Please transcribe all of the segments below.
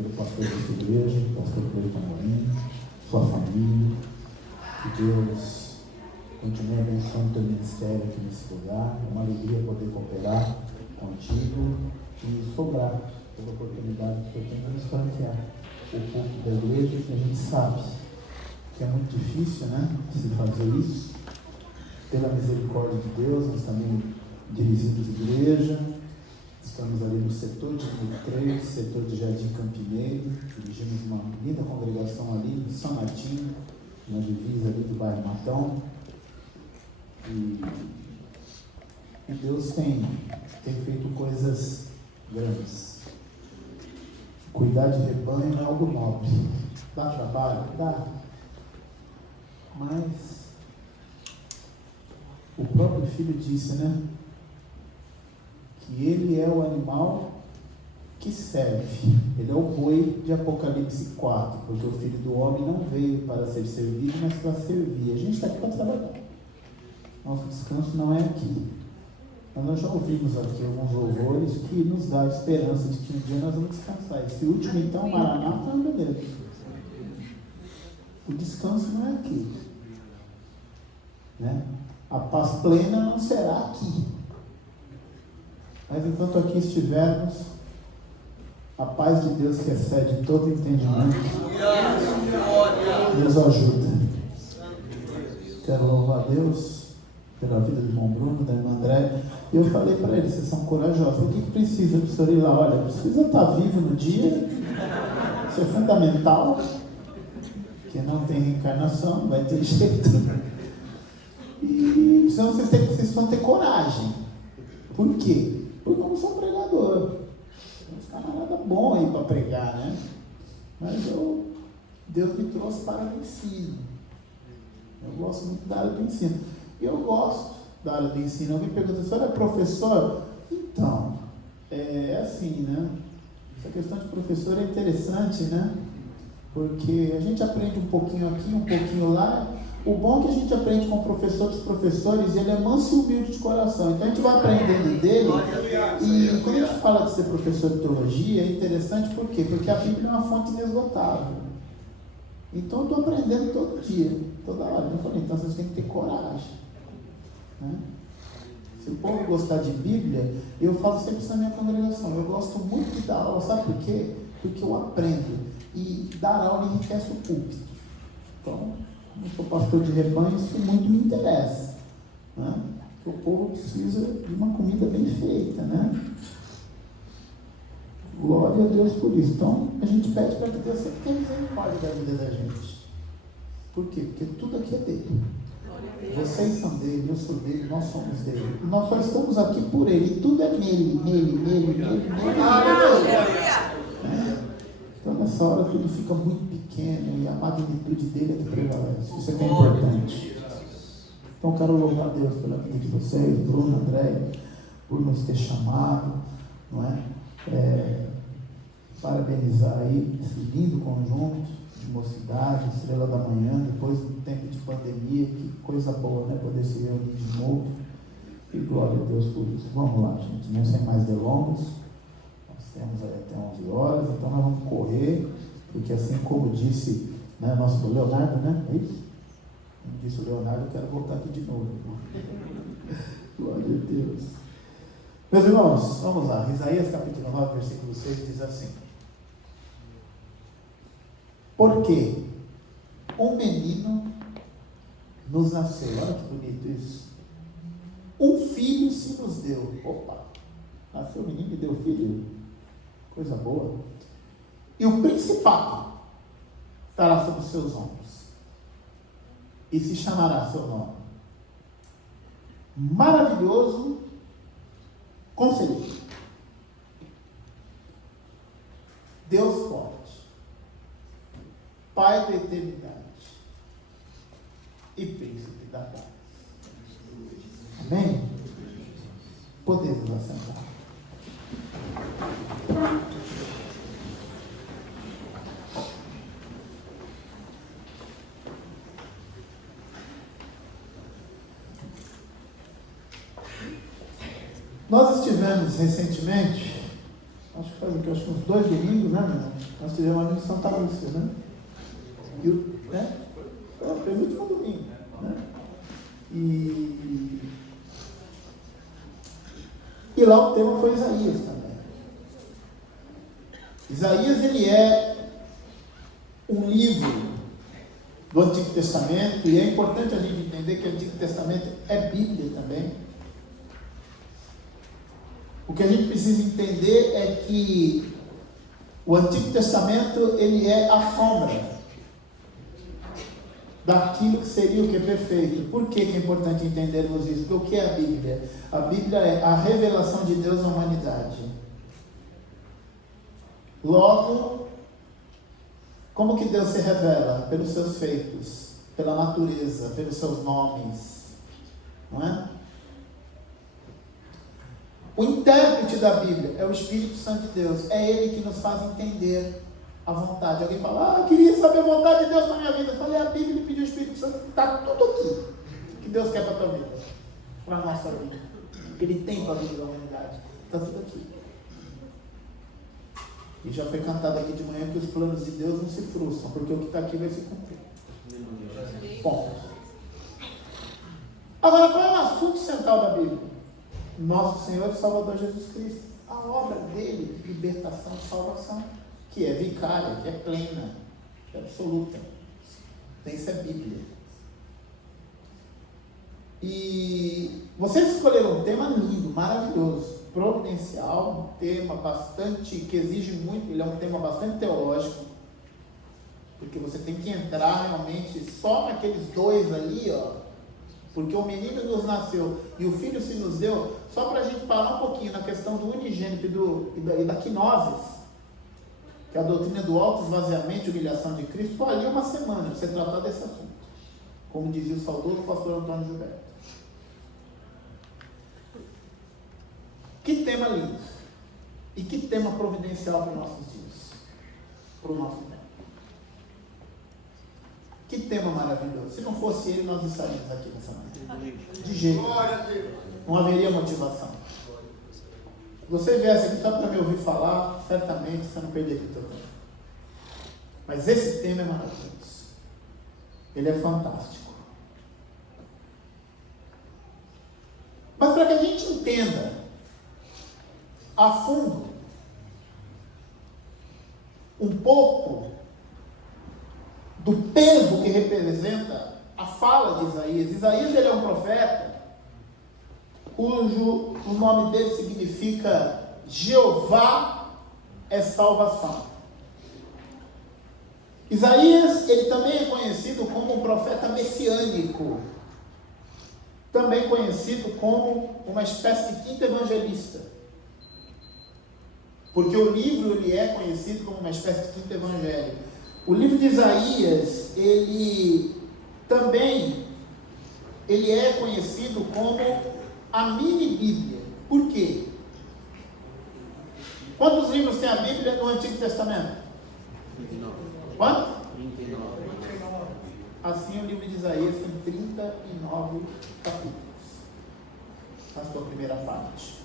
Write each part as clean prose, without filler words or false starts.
pelo pastor desta igreja, pastor Cleiton Amorim, sua família. Que Deus continue abençoando o teu ministério aqui nesse lugar. É uma alegria poder cooperar contigo e sobrar pela oportunidade que o Senhor tem de nos franquear o culto da igreja, que a gente sabe que é muito difícil, né, se fazer isso. Pela misericórdia de Deus, nós também dirigimos igreja, estamos ali no setor de 2003, setor de Jardim Campineiro, dirigimos uma linda congregação ali em São Martinho, na divisa ali do bairro Matão, e Deus tem feito coisas grandes. Cuidar de rebanho é algo nobre, dá trabalho? Dá, mas o próprio filho disse, né, que ele é o animal que serve. Ele é o boi de Apocalipse 4, porque o Filho do Homem não veio para ser servido, mas para servir. A gente está aqui para trabalhar. Nosso descanso não é aqui. Mas nós já ouvimos aqui alguns louvores que nos dá a esperança de que um dia nós vamos descansar. Esse último, então, Maranata, meu Deus. O descanso não é aqui, né? A paz plena não será aqui. Mas enquanto aqui estivermos, a paz de Deus que excede todo entendimento nos ajuda. Quero louvar a Deus pela vida do irmão Bruno, da irmã André. E eu falei para eles, vocês são corajosos. O que precisa do senhor ir lá? Olha, precisa estar vivo no dia. Isso é fundamental. Porque não tem reencarnação, vai ter jeito. E senão vocês precisam ter coragem. Por quê? Porque eu não sou pregador. Uns camaradas bons aí para pregar, né? Mas Deus me trouxe para o ensino. Eu gosto muito da área do ensino. E eu gosto da área do ensino. Alguém pergunta, o senhor é professor? Então, é assim, né? Essa questão de professor é interessante, né? Porque a gente aprende um pouquinho aqui, um pouquinho lá. O bom é que a gente aprende com o professor dos professores, ele é manso e humilde de coração. Então a gente vai aprendendo dele. E quando a gente fala de ser professor de teologia, é interessante por quê? Porque a Bíblia é uma fonte inesgotável. Então eu estou aprendendo todo dia, toda hora. Eu falei, então vocês têm que ter coragem, né? Se o povo gostar de Bíblia, eu falo sempre isso na minha congregação. Eu gosto muito de dar aula, sabe por quê? Porque eu aprendo. E dar aula enriquece o púlpito. Então, eu sou pastor de rebanho, isso muito me interessa, né? Porque o povo precisa de uma comida bem feita, né? Glória a Deus por isso. Então, a gente pede para que Deus sempre tenha misericórdia da vida da gente. Por quê? Porque tudo aqui é dele. Vocês são dele, eu sou dele, nós somos dele. Nós só estamos aqui por ele. E tudo é nele. Então, nessa hora, tudo fica muito pequeno e a magnitude dele é que prevalece. Isso é que é importante. Então, quero louvar a Deus pela vida de vocês, Bruno, André, por nos ter chamado, não é? Parabenizar aí esse lindo conjunto de mocidade, Estrela da Manhã, depois do tempo de pandemia, que coisa boa, né? Poder se reunir de novo. E glória a Deus por isso. Vamos lá, gente, não sem mais delongas. Temos aí até 11 horas, então nós vamos correr, porque assim como disse, né, nosso Leonardo, né? É isso? Como disse o Leonardo, eu quero voltar aqui de novo. Glória a Deus. Meus irmãos, vamos lá. Isaías capítulo 9, versículo 6 diz assim: porque um menino nos nasceu. Olha que bonito isso. Um filho se nos deu. Opa! Nasceu o menino e deu filho. Coisa boa. E o principado estará sobre os seus ombros. E se chamará seu nome. Maravilhoso Conselheiro. Deus forte. Pai da eternidade. E príncipe da paz. Amém? Podemos assentar. Nós estivemos recentemente, acho que que eu acho que uns 2 domingos, né, meu irmão? Nós tivemos ali em Santa Lúcia, né? Foi o penúltimo domingo, né? E lá o tema foi Isaías também. Isaías, ele é um livro do Antigo Testamento, e é importante a gente entender que o Antigo Testamento é Bíblia também. O que a gente precisa entender é que o Antigo Testamento, ele é a sombra daquilo que seria o que é perfeito. Por que é importante entendermos isso? Porque o que é a Bíblia? A Bíblia é a revelação de Deus à humanidade. Logo, como que Deus se revela? Pelos seus feitos, pela natureza, pelos seus nomes, não é? O intérprete da Bíblia é o Espírito Santo de Deus. É Ele que nos faz entender a vontade. Alguém fala, queria saber a vontade de Deus na minha vida. Eu falei, a Bíblia pediu o Espírito Santo, que está tudo aqui, que Deus quer para a tua vida, para a nossa vida, que Ele tem para a vida da humanidade. Está tudo aqui. E já foi cantado aqui de manhã que os planos de Deus não se frustram, porque o que está aqui vai se cumprir. Ponto. Agora, qual é o assunto central da Bíblia? Nosso Senhor e Salvador Jesus Cristo. A obra dele de libertação e salvação, que é vicária, que é plena, que é absoluta. Então, isso é Bíblia. E vocês escolheram um tema lindo, maravilhoso, providencial, um tema bastante, que exige muito, ele é um tema bastante teológico, porque você tem que entrar realmente só naqueles 2 ali, ó, porque o menino nos nasceu e o filho se nos deu, só para a gente parar um pouquinho na questão do unigênito e da quinosis, que é a doutrina do auto-esvaziamento e humilhação de Cristo. Só ali uma semana para você tratar desse assunto, como dizia o saudoso pastor Antônio Gilberto. Que tema lindo! E que tema providencial para os nossos dias, para o nosso tempo. Que tema maravilhoso! Se não fosse ele, nós estaríamos aqui nessa manhã. De jeito nenhum. Não haveria motivação. Se você viesse aqui só para me ouvir falar, certamente você não perderia o seu tempo. Mas esse tema é maravilhoso. Ele é fantástico. Mas para que a gente entenda a fundo um pouco do peso que representa a fala de Isaías. Isaías, ele é um profeta cujo o nome dele significa Jeová é salvação. Isaías, ele também é conhecido como um profeta messiânico, também conhecido como uma espécie de quinto evangelista, porque o livro ele é conhecido como uma espécie de quinto evangelho. O livro de Isaías, ele é conhecido como a mini-bíblia. Por quê? Quantos livros tem a Bíblia no Antigo Testamento? 29. Quanto? 39. Assim, o livro de Isaías tem 39 capítulos, na sua primeira parte.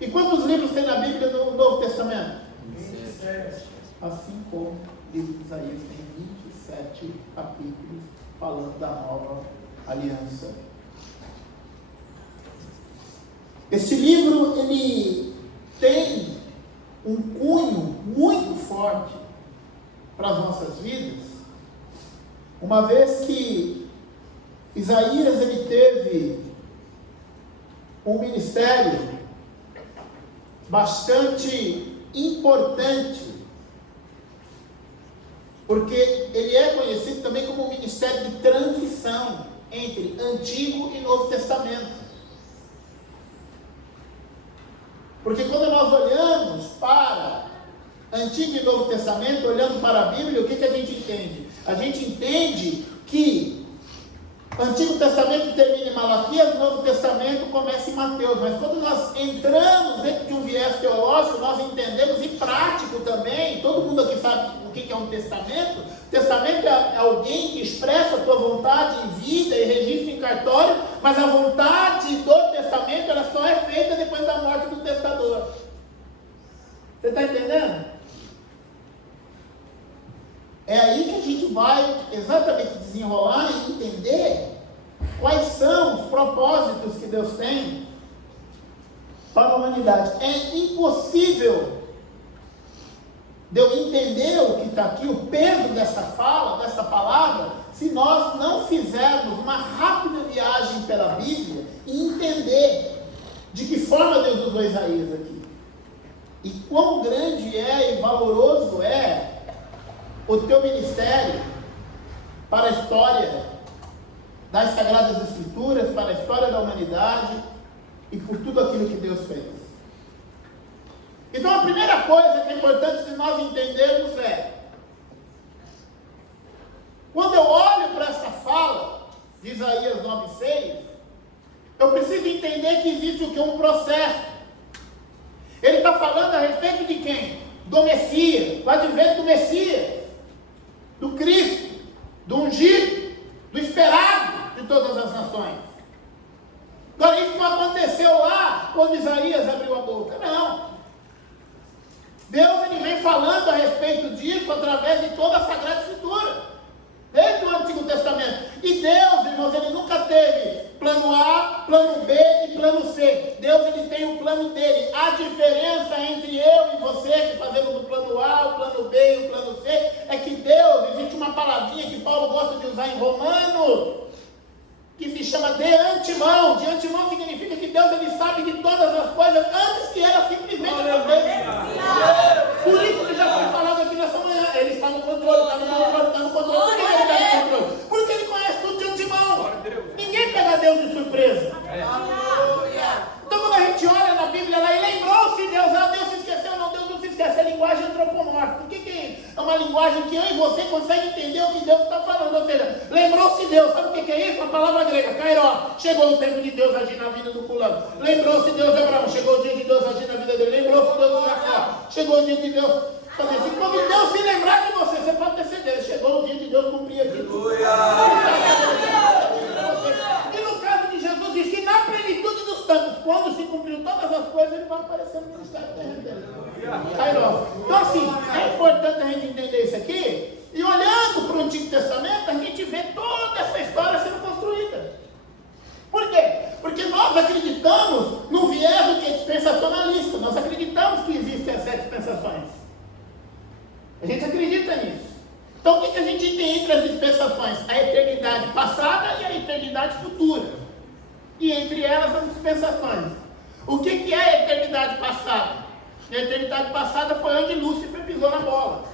E quantos livros tem na Bíblia no Novo Testamento? 27. Assim como o livro de Isaías tem 27 capítulos falando da nova aliança. Este livro, ele tem um cunho muito forte para as nossas vidas, uma vez que Isaías, ele teve um ministério bastante importante, porque ele é conhecido também como um ministério de transição entre Antigo e Novo Testamento. Porque quando nós olhamos para Antigo e Novo Testamento, olhando para a Bíblia, o que a gente entende? A gente entende que o Antigo Testamento termina em Malaquias, o Novo Testamento começa em Mateus. Mas quando nós entramos dentro de um viés teológico, nós entendemos, e prático também, todo mundo aqui sabe o que é um testamento. Testamento é alguém que expressa a tua vontade em vida e registra em cartório, mas a vontade do testamento ela só é feita depois da morte do testador. Você está entendendo? É aí que a gente vai exatamente desenrolar e entender quais são os propósitos que Deus tem para a humanidade. É impossível de eu entender o que está aqui, o peso dessa fala, dessa palavra, se nós não fizermos uma rápida viagem pela Bíblia e entender de que forma Deus usou Isaías aqui. E quão grande é e valoroso é o teu ministério para a história das Sagradas Escrituras, para a história da humanidade e por tudo aquilo que Deus fez. Então a primeira coisa que é importante de nós entendermos é, quando eu olho para essa fala de Isaías 9,6, eu preciso entender que existe o que? Um processo. Ele está falando a respeito de quem? Do Messias, do advento do Messias, do Cristo, do ungido, do esperado de todas as nações. Agora, isso não aconteceu lá quando Isaías abriu a boca, não. Deus ele vem falando a respeito disso através de toda a Sagrada Escritura, desde o Antigo Testamento. E Deus, irmãos, ele nunca teve plano A, plano B e plano C. Deus ele tem o plano dele. A diferença entre eu e você, que fazemos o plano A, o plano B e o plano C, é que Deus, existe uma palavrinha que Paulo gosta de usar em Romanos, que se chama de antemão. De antemão significa que Deus ele sabe de todas as coisas antes que ela simplesmente aconteça. Por isso que já foi falado aqui nessa manhã, ele está no controle, está no controle, está no controle. Por que ele está no controle? Porque ele conhece tudo de antemão. Ninguém pega Deus de surpresa. Então quando a gente olha na Bíblia lá e lembrou-se Deus, Deus se esqueceu, não, Deus não se esquece, é linguagem antropomórfica. O que é isso? É uma linguagem que eu e você consegue entender o que Deus está falando. Ou seja, lembrou-se Deus, sabe o que é isso? A palavra grega, kairó. Chegou o tempo de Deus agir na vida do fulano. Lembrou-se Deus de Abraão, chegou o dia de Deus agir na vida dele. Lembrou-se Deus de Jacó, chegou o dia de Deus fazer assim. Quando Deus se lembrar de você, você pode ter certeza, chegou o dia de Deus cumprir aquilo. E no caso de Jesus, diz que na plenitude dos tempos, quando se cumpriu todas as coisas, ele vai aparecer no ministério terreno dele. Então assim, é importante a gente entender isso aqui, e olhando para o Antigo Testamento, a gente vê toda essa história sendo construída. Por quê? Porque nós acreditamos no viés que é dispensacionalista, nós acreditamos que existem as 7 dispensações. A gente acredita nisso. Então o que a gente tem entre as dispensações? A eternidade passada e a eternidade futura. E entre elas as dispensações. O que é a eternidade passada? A eternidade passada foi onde Lúcifer pisou na bola.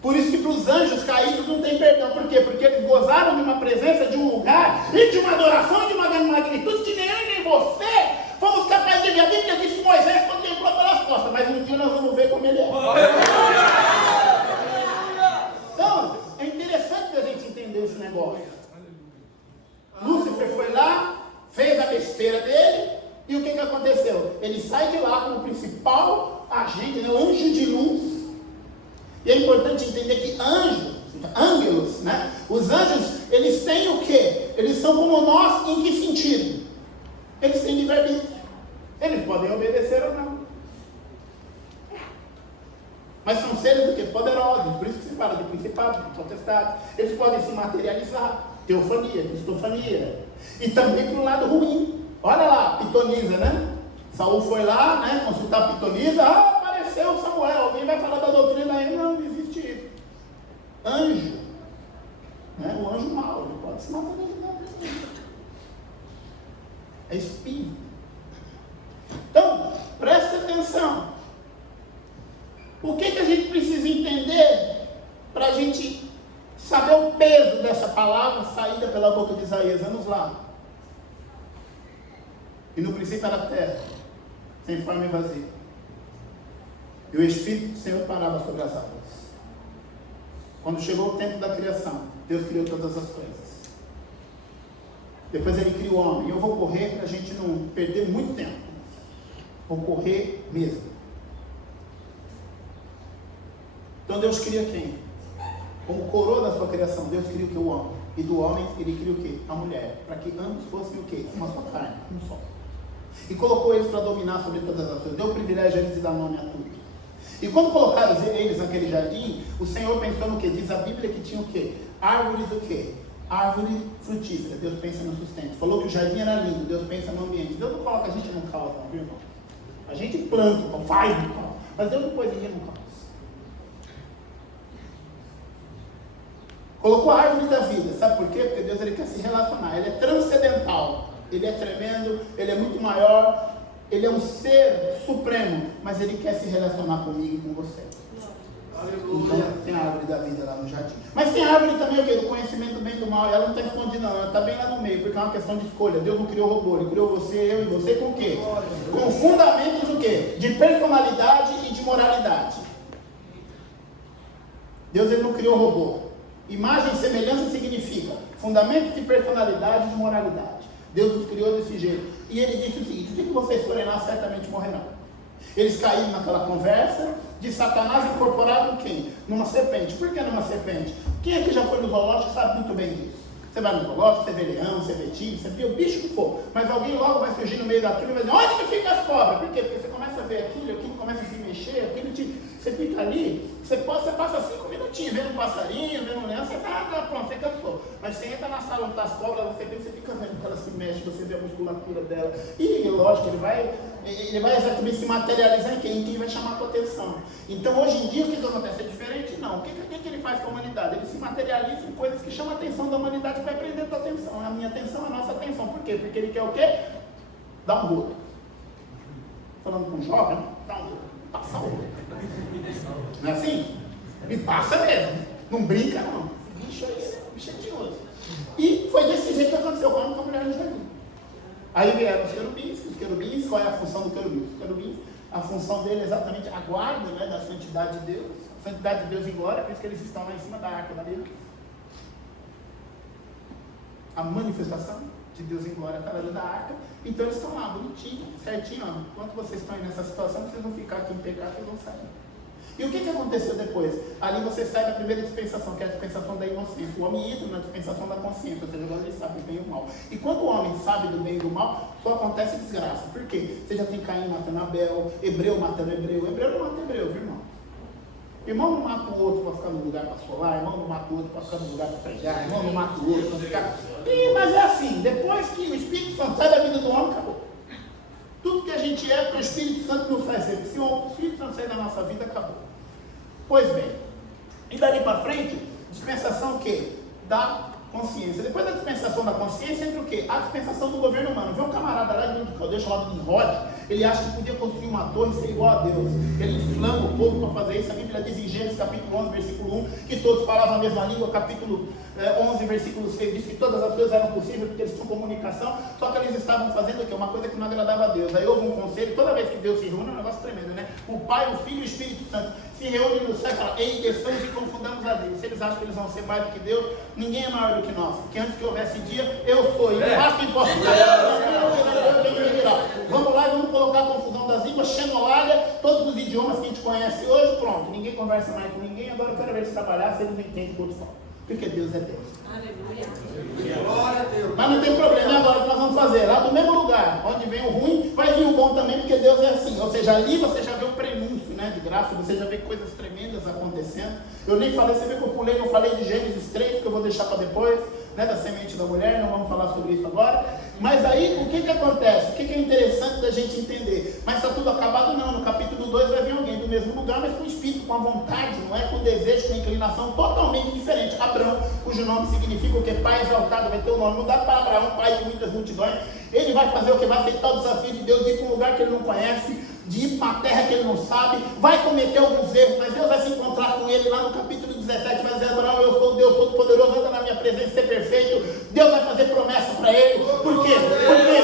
Por isso que para os anjos caídos não tem perdão. Por quê? Porque eles gozaram de uma presença, de um lugar e de uma adoração, de uma magnitude que nem eu e nem você fomos capazes de ver. A Bíblia diz que Moisés contemplou pelas costas, mas um dia nós vamos ver como ele é. Então, é interessante a gente entender esse negócio. Lúcifer foi lá, fez a besteira dele, e o que aconteceu? Ele sai de lá como principal agente, né, anjo de luz. E é importante entender que ângelos, né? Os anjos, eles têm o quê? Eles são como nós em que sentido? Eles têm livre-arbítrio. Eles podem obedecer ou não. Mas são seres o quê? Poderosos. Por isso que se fala de principado, de potestade. Eles podem se materializar. Teofania, cristofania. E também para o lado ruim. Olha lá, pitonisa, né? Saul foi lá, né? Consultar a pitonisa. Apareceu Samuel. Alguém vai falar da doutrina aí? Não existe isso. Anjo. Né? O anjo mau. Ele pode se materializar. É espírito. Então, preste atenção. O que a gente precisa entender para a gente saber o peso dessa palavra saída pela boca de Isaías? Vamos lá. E no princípio era a terra, sem forma e vazia. E o Espírito do Senhor parava sobre as águas. Quando chegou o tempo da criação, Deus criou todas as coisas. Depois ele criou o homem. E eu vou correr para a gente não perder muito tempo. Vou correr mesmo. Então Deus cria quem? Como coroa da sua criação, Deus cria o que? O homem. E do homem ele cria o quê? A mulher. Para que ambos fossem o quê? Uma só carne, um só. E colocou eles para dominar sobre todas as coisas. Deu o privilégio a eles de dar nome a tudo. E quando colocaram eles naquele jardim, o Senhor pensou no quê? Diz a Bíblia que tinha o quê? Árvores o quê? Árvore frutífera. Deus pensa no sustento. Falou que o jardim era lindo. Deus pensa no ambiente. Deus não coloca a gente no caos, não, viu, irmão? A gente planta, faz no caos. Mas Deus não pôs ninguém no caos. Colocou a árvore da vida. Sabe por quê? Porque Deus ele quer se relacionar. Ele é transcendental. Ele é tremendo. Ele é muito maior. Ele é um ser supremo. Mas ele quer se relacionar comigo e com você. Então tem a árvore da vida lá no jardim. Mas tem a árvore também o quê? Do conhecimento do bem e do mal. E ela não está escondida não. Ela está bem lá no meio. Porque é uma questão de escolha. Deus não criou robô. Ele criou você, eu e você com o quê? Com fundamentos o quê? De personalidade e de moralidade. Deus ele não criou robô. Imagem e semelhança significa fundamento de personalidade e de moralidade. Deus os criou desse jeito. E ele disse o seguinte: o dia que vocês forem lá, certamente morrerão. Eles caíram naquela conversa de Satanás incorporado em quem? Numa serpente. Por que numa serpente? Quem aqui já foi no zoológico sabe muito bem disso. Você vai no zoológico, você vê leão, você vê tigre, você vê o bicho que for. Mas alguém logo vai surgir no meio daquilo e vai dizer: onde que fica as cobras? Por quê? Porque você começa a ver aquilo começa a se mexer, você fica ali, você passa 5 minutinhos vendo um passarinho, vendo um leão, você tá pronto, você cansou. Mas você entra na sala onde está as cobras, você fica vendo que ela se mexe, você vê a musculatura dela. E lógico, ele vai exatamente se materializar em quem? Em quem vai chamar a tua atenção. Então hoje em dia o que acontece? É diferente? Não. O que ele faz com a humanidade? Ele se materializa em coisas que chamam a atenção da humanidade, vai prender a tua atenção. A minha atenção é a nossa atenção. Por quê? Porque ele quer o quê? Dar um rodo. Falando com um jovem, dá um rodo. Passa um rodo. Não é assim? Me passa mesmo. Não brinca não. Esse bicho aí, bicho é tinhoso. E foi desse jeito que aconteceu com a mulher no jardim. Aí vieram os querubins, qual é a função do querubim? Os querubins, a função dele é exatamente a guarda, né, da santidade de Deus. A santidade de Deus em glória, por isso que eles estão lá em cima da arca da Bíblia. A manifestação de Deus em glória está dentro da arca. Então eles estão lá, bonitinho, certinho. Ó. Enquanto vocês estão aí nessa situação, vocês vão ficar aqui em pecado e vão sair. E o que aconteceu depois? Ali você sai da primeira dispensação, que é a dispensação da inocência. O homem entra na dispensação da consciência, ou seja, agora ele sabe o bem e o mal. E quando o homem sabe do bem e do mal, só acontece desgraça. Por quê? Você já tem Caim matando Abel, Hebreu matando Hebreu. Hebreu não mata Hebreu, viu, irmão? Irmão não mata o outro para ficar no lugar para solar, irmão não mata o outro para ficar no lugar para pregar, irmão não mata o outro para ficar... mas é assim, depois que o Espírito Santo sai da vida do homem, acabou. Tudo que a gente é, porque o Espírito Santo nos faz ser. Se o Espírito Santo sair da nossa vida, acabou. Pois bem, e dali para frente, dispensação o quê? Da consciência. Depois da dispensação da consciência, entra o quê? A dispensação do governo humano. Vê um camarada lá de um caldeiro chamado Nimrod, ele acha que podia construir uma torre e ser igual a Deus. Ele inflama o povo para fazer isso. A Bíblia diz em Gênesis capítulo 11, versículo 1, que todos falavam a mesma língua. Capítulo 11, versículo 6, diz que todas as coisas eram possíveis porque eles tinham comunicação, só que eles estavam fazendo o quê? Uma coisa que não agradava a Deus. Aí houve um conselho, toda vez que Deus se reúne, é um negócio tremendo, né? O Pai, o Filho e o Espírito Santo se reúnem no céu e falam: ei, desçamos e confundamos a Deus. Se eles acham que eles vão ser mais do que Deus, ninguém é maior do que nós. Porque antes que houvesse dia, eu sou. E eu acho que posso vamos lá e vamos colocar a confusão das línguas, xenolada, todos os idiomas que a gente conhece hoje, pronto. Ninguém conversa mais com ninguém, agora eu quero ver eles trabalhar, se eles não entendem o que eu falo. Porque Deus é Deus. Aleluia. Glória a Deus. Mas não tem problema, agora o que nós vamos fazer? Lá do mesmo lugar, onde vem o ruim, vai vir o bom também, porque Deus é assim. Ou seja, ali você já vê o prenúncio, né, de graça, você já vê coisas tremendas acontecendo. Eu nem falei, você vê que eu pulei, não falei de Gênesis 3, que eu vou deixar para depois, né, da semente da mulher, não vamos falar sobre isso agora. Mas aí, o que acontece? O que é interessante da gente entender? Mas está tudo acabado? Não. No capítulo 2 vai vir alguém do mesmo lugar, mas com espírito, com a vontade, não é? Com desejo, com inclinação totalmente diferente. Abrão, cujo nome significa o que? Pai exaltado, vai ter o nome mudado para Abraão, pai de muitas multidões. Ele vai fazer o que? Vai aceitar o desafio de Deus de ir para um lugar que ele não conhece, de ir para uma terra que ele não sabe, vai cometer alguns erros, mas Deus vai se encontrar com ele lá no capítulo 17, vai dizer: Abraão, eu sou o Deus Todo-Poderoso, anda na minha presença, ser perfeito. Deus vai fazer promessa para ele. Por quê?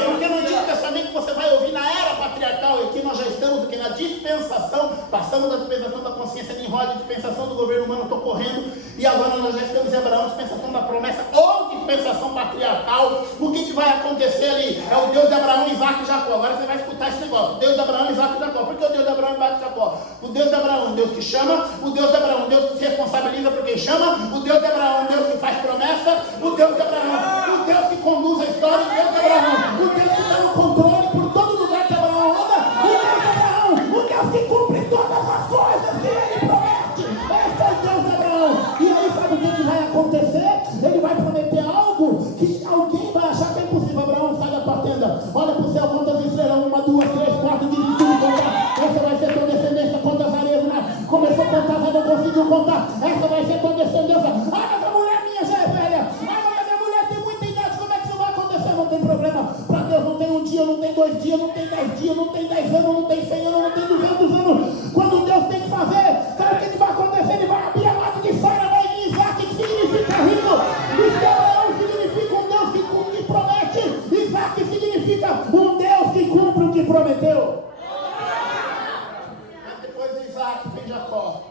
Porque no Antigo Testamento você vai ouvir na era patriarcal, e aqui nós já estamos na dispensação, passamos da dispensação da consciência de Nimrod, dispensação do governo humano, estou correndo, e agora nós já estamos em Abraão, dispensação da promessa ou dispensação patriarcal. O que vai acontecer ali? É o Deus de Abraão, Isaac e Jacó. Agora você vai escutar esse negócio: Deus de Abraão, Isaac e Jacó. Por que o Deus de Abraão, Isaac e Jacó? O Deus de Abraão, um Deus que chama, o Deus de Abraão, um Deus que se responsabiliza por quem chama, o Deus de Abraão, um Deus que faz promessa, o Deus de Abraão, o Deus que conduz a história, o Deus de Abraão, o Deus que está no controle por todo lugar. conseguiu contar. Essa vai ser tua descendência. Ah, mas a mulher minha já é velha. Ah, mas a minha mulher tem muita idade. Como é que isso vai acontecer? Não tem problema. Para Deus não tem um dia, não tem 2 dias, não tem 10 dias, não tem 10 anos, não tem 100 anos, não tem 200 anos. Quando Deus tem que fazer, sabe o que vai acontecer? Ele vai abrir a mata de Sara, vai vir Isaac, que significa rico. Ismael significa um Deus que promete. Isaac significa um Deus que cumpre o que prometeu. Mas depois de Isaac vem Jacó.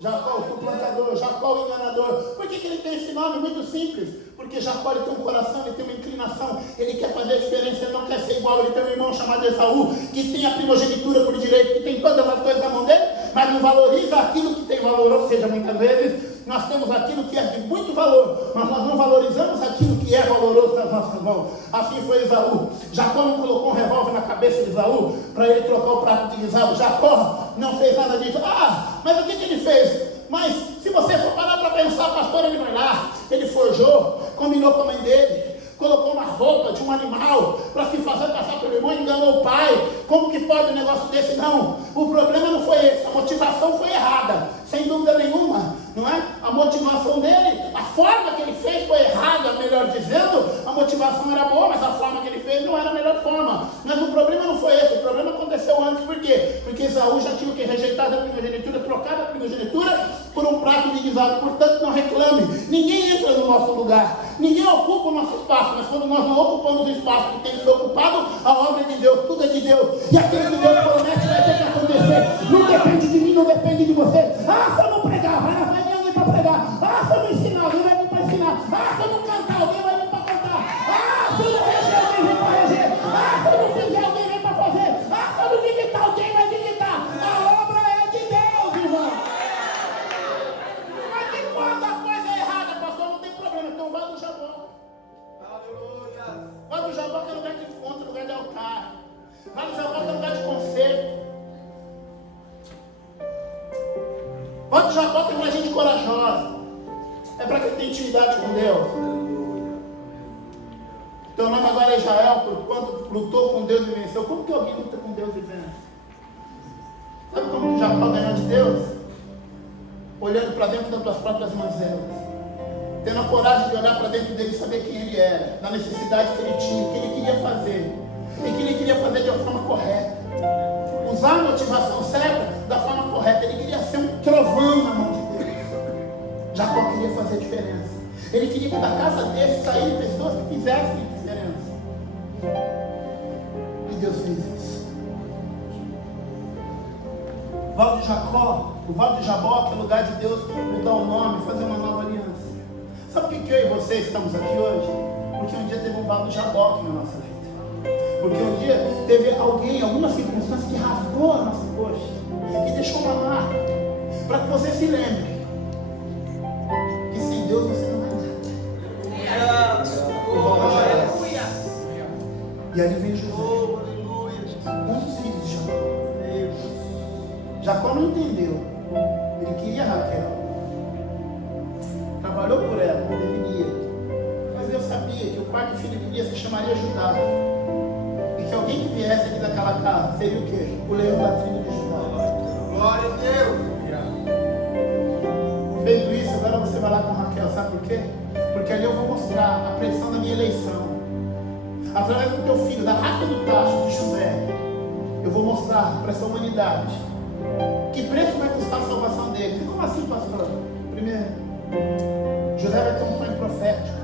Jacó o suplantador, Jacó o enganador. Por que ele tem esse nome? Muito simples. Porque Jacó ele tem um coração, ele tem uma inclinação, ele quer fazer a diferença, ele não quer ser igual. Ele tem um irmão chamado Esaú, que tem a primogenitura por direito, que tem todas as coisas na mão dele, mas não valoriza aquilo que tem valor. Ou seja, muitas vezes nós temos aquilo que é de muito valor, mas nós não valorizamos aquilo que é valoroso nas nossas mãos. Assim foi Esaú. Jacó não colocou um revólver na cabeça de Esaú para ele trocar o prato de Esaú. Jacó não fez nada disso. Ah, mas o que ele fez? Mas se você for parar para pensar, pastor, ele vai lá, ele forjou, combinou com a mãe dele, colocou uma roupa de um animal para se fazer passar pelo irmão, enganou o pai. Como que pode um negócio desse? Não, o problema não foi esse, a motivação foi errada, sem dúvida nenhuma, não é? A motivação dele, a forma que ele fez foi errada, melhor dizendo, a motivação era boa, mas a forma que ele fez não era a melhor forma. Mas o problema não foi esse, o problema aconteceu antes. Por quê? Porque Esaú já tinha que rejeitar a primogenitura, trocar a primogenitura por um prato de guisado. Portanto, não reclame, ninguém entra no nosso lugar, ninguém ocupa o nosso espaço, mas quando nós não ocupamos o espaço que tem que ser ocupado, a obra é de Deus, tudo é de Deus, e aquilo que Deus promete vai ter que acontecer. Não depende de mim, não depende de você. Ah, se eu não pregar, vai vir alguém para pregar. Ah, se eu não ensinar, alguém vai vir para ensinar. Ah, se eu não cantar, alguém vai vir para cantar. Ah, se eu não reger, alguém vem para reger. Ah, se eu não fizer, alguém vem para fazer. Ah, se eu não digitar, alguém vai digitar. A obra é de Deus, irmão. Mas e quando a coisa é errada, pastor, não tem problema, então vai no Jabó. Aleluia. Vai no Jabó, que é lugar de encontro, lugar de altar. Vai no Jabó, que é lugar de conserto. Vai no Jabó, que é uma gente corajosa. É para quem tem intimidade com Deus. Teu nome agora é Israel, por quanto lutou com Deus e venceu. Como que alguém luta com Deus e vence? Sabe como Jacó ganhou de Deus? Olhando para dentro das tuas próprias mazelas, tendo a coragem de olhar para dentro dele e saber quem ele era, da necessidade que ele tinha, o que ele queria fazer, e que ele queria fazer de uma forma correta, usar a motivação certa da forma correta. Ele queria ser um trovão na mão de Deus. Jacó queria fazer diferença. Ele queria que da casa dele saíssem pessoas que fizessem diferença. E Deus fez isso. O Vale de Jacó, o Vale de Jabó, que é lugar de Deus mudar o nome, fazer uma nova aliança. Sabe por que eu e você estamos aqui hoje? Porque um dia teve um Vale de Jabó aqui na nossa vida. Porque um dia teve alguém, alguma circunstância que rasgou a nossa coxa, que deixou uma marca, para que você se lembre que sem Deus você não é nada. E ali vem José, um dos filhos de Jacó. Jacó não entendeu, ele queria Raquel, trabalhou por ela, não deveria, mas Deus sabia que o quarto filho viria se chamaria Judá, e que alguém que viesse aqui daquela casa seria o quê? O leão da tribo de Judá. Glória a Deus. Feito isso, agora você vai lá com Raquel, sabe por quê? Porque ali eu vou mostrar a pressão da minha eleição, através do teu filho, da raça do tacho de José. Eu vou mostrar para essa humanidade que preço vai custar a salvação dele. E como assim, pastor? Primeiro, José vai ter um sonho profético,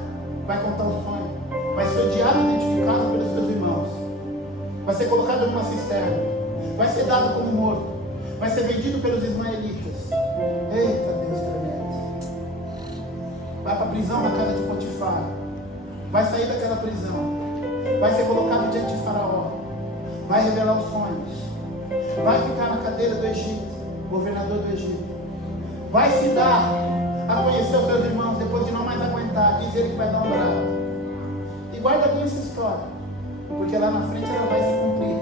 vai contar um sonho, vai ser odiado e identificado pelos seus irmãos, vai ser colocado numa cisterna, vai ser dado como morto, vai ser vendido pelos ismaelitas. Eita Deus tremendo. Vai para a prisão na casa de Potifar, vai sair daquela prisão, vai ser colocado diante de Faraó, vai revelar os sonhos, vai ficar na cadeira do Egito, governador do Egito, vai se dar a conhecer os seus irmãos, depois de não mais aguentar, diz ele que vai dar um brado. E guarda bem essa história, porque lá na frente ela vai se cumprir,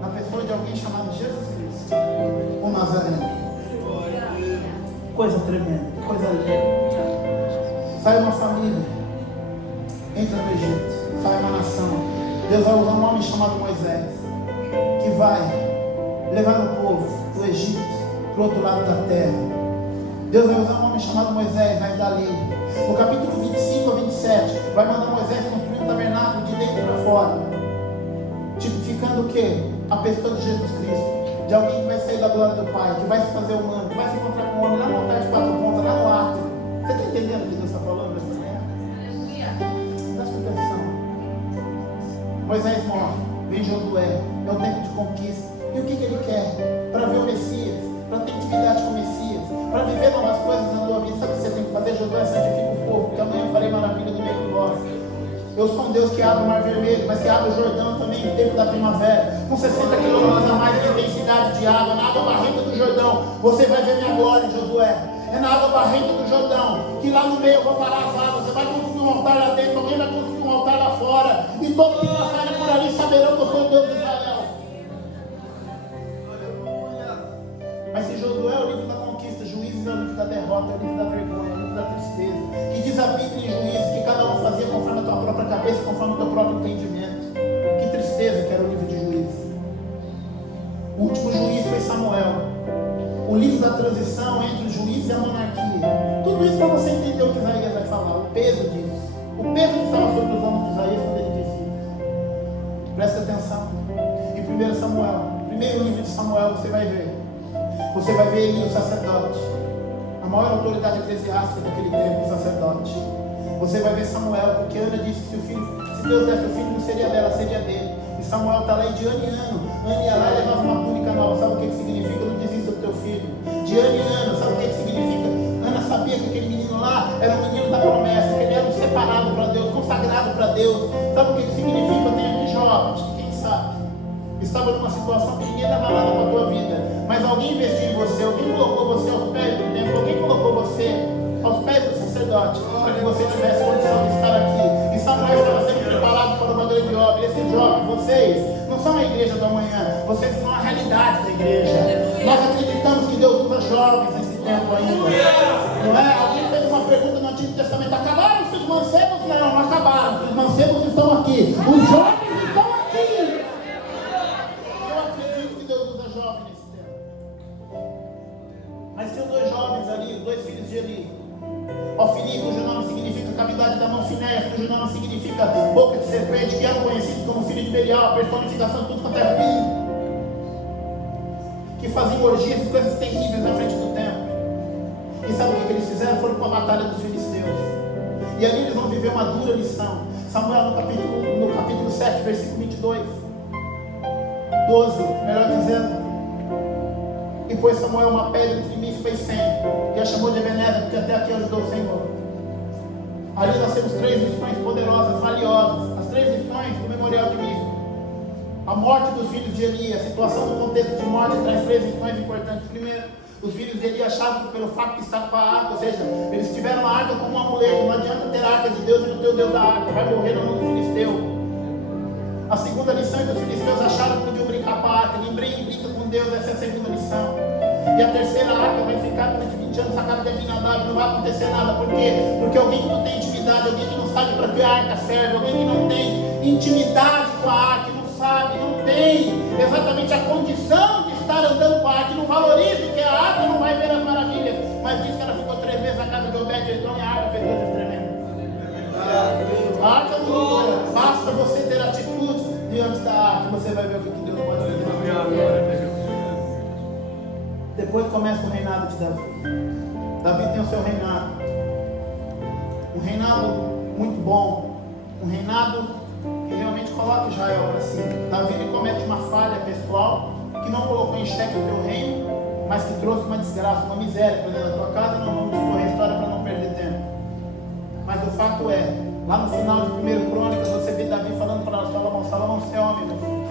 na pessoa de alguém chamado Jesus Cristo, o Nazareno. Coisa tremenda, coisa linda. Sai uma família, entra no Egito, sai uma nação. Deus vai usar um homem chamado Moisés, que vai levar o povo do Egito para o outro lado da terra. Deus vai usar um homem chamado Moisés, vai dar lei. No capítulo 25 a 27, vai mandar Moisés construir um tabernáculo de dentro para fora, tipificando o quê? A pessoa de Jesus Cristo, de alguém que vai sair da glória do Pai, que vai se fazer humano, que vai se encontrar com um homem lá no altar de 4 pontas, lá no átrio. Você está entendendo o que Deus está falando nessa manhã? Presta atenção. Moisés morre, vem Josué, é o tempo de conquista. E o que ele quer? Para ver o Messias, para ter intimidade com o Messias, para viver novas coisas na tua vida. Sabe o que você tem que fazer? Josué, santifica o povo, porque amanhã eu farei maravilha no meio de vós. Eu sou um Deus que abre o Mar Vermelho, mas que abre o Jordão também no tempo da primavera, com 60 quilômetros a mais de intensidade de água, na água barrenta do Jordão. Você vai ver minha glória, Josué. É na água barrenta do Jordão, que lá no meio eu vou parar as águas. Você vai construir um altar lá dentro, alguém vai construir um altar lá fora, e todos que passarem por ali saberão que eu sou o Deus de Israel. Mas se Josué é o livro da conquista, Juízes é o livro da derrota, é o livro da vergonha, é o livro da tristeza, que diz a Bíblia em Juízes que cada um fazia conforme a tua própria cabeça, conforme o teu próprio entendimento. Que tristeza que era o livro de Juízes. O último juiz foi Samuel. O livro da transição entre o juiz e a monarquia. Tudo isso para você entender o que Isaías vai falar, o peso disso. O peso que estava sobre os ombros de Isaías quando ele disse isso. Presta atenção. Em 1 Samuel, primeiro livro de Samuel, você vai ver. Você vai ver Eli, o sacerdote, a maior autoridade eclesiástica daquele tempo, o sacerdote. Você vai ver Samuel, porque Ana disse que se Deus desse o filho, não seria dela, seria dele. E Samuel está lá e de ano em ano, Ana ia lá e levava uma túnica nova. Sabe o que significa? Não desista do teu filho. De ano em ano, sabe o que significa? Ana sabia que aquele menino lá era um menino da promessa, que ele era um separado para Deus, consagrado para Deus. Sabe o que significa? Eu tenho aqui jovens, quem sabe? Estava numa situação que ninguém dava nada para a tua vida, mas alguém investiu em você, alguém colocou você aos pés do templo, alguém colocou você aos pés do sacerdote, para que você tivesse condição de estar aqui. E Samuel estava sendo preparado para uma grande obra. E esses jovens, vocês não são a igreja do amanhã, vocês são a realidade da igreja. Nós acreditamos que Deus usa jovens nesse tempo ainda, não é? Alguém fez uma pergunta no Antigo Testamento: acabaram os mancebos? Não acabaram, os mancebos estão aqui, os jovens estão aqui. Mas tinham 2 jovens ali, os 2 filhos de Eli. Ofni, cujo nome significa cavidade da mão, Finéias, cujo nome significa boca de serpente, que eram conhecidos como filho de Belial, a personificação de tudo quanto é ruim, que faziam orgias, coisas terríveis na frente do templo. E sabe o que eles fizeram? Foram para a batalha dos filisteus. E ali eles vão viver uma dura lição. Samuel no capítulo 7, versículo 22. 12, melhor dizendo. E pôs Samuel uma pedra entre mim e Sem, e a chamou de Ebenezer, porque até aqui ajudou o Senhor. Ali nós temos 3 lições poderosas, valiosas. As 3 lições do memorial de Mispa. A morte dos filhos de Eli, a situação do contexto de morte traz 3 lições importantes. Primeiro, os filhos de Eli achavam que pelo fato de estar com a arca, ou seja, eles tiveram a arca como um amuleto. Não adianta ter a arca de Deus e não ter o Deus da arca, vai morrer no mundo filisteu. A segunda lição é que os filisteus acharam que podiam brincar com a arca. Ninguém brinca com Deus, essa é a segunda lição. E a terceira arca vai ficar durante 20 anos na casa de Abinadab, não vai acontecer nada. Por quê? Porque alguém que não tem intimidade, alguém que não sabe para que a arca serve, alguém que não tem intimidade com a arca, não sabe, não tem exatamente a condição de estar andando com a arca, não valoriza o que é a arca, não vai ver as maravilhas. Mas diz que ela ficou 3 meses na casa de Obed-Edom e a arca fez coisas tremendas. A arca não mudou, basta você ter atitude diante da arca, você vai ver o que Deus pode fazer. Depois começa o reinado de Davi. Davi tem o seu reinado. Um reinado muito bom. Um reinado que realmente coloca Israel para cima. Davi ele comete uma falha pessoal que não colocou em xeque o teu reino, mas que trouxe uma desgraça, uma miséria para dentro da tua casa. Não vamos discorrer a história para não perder tempo. Mas o fato é, lá no final de 1 Crônicas, você vê Davi falando para Salomão: Salomão, você é homem, meu filho.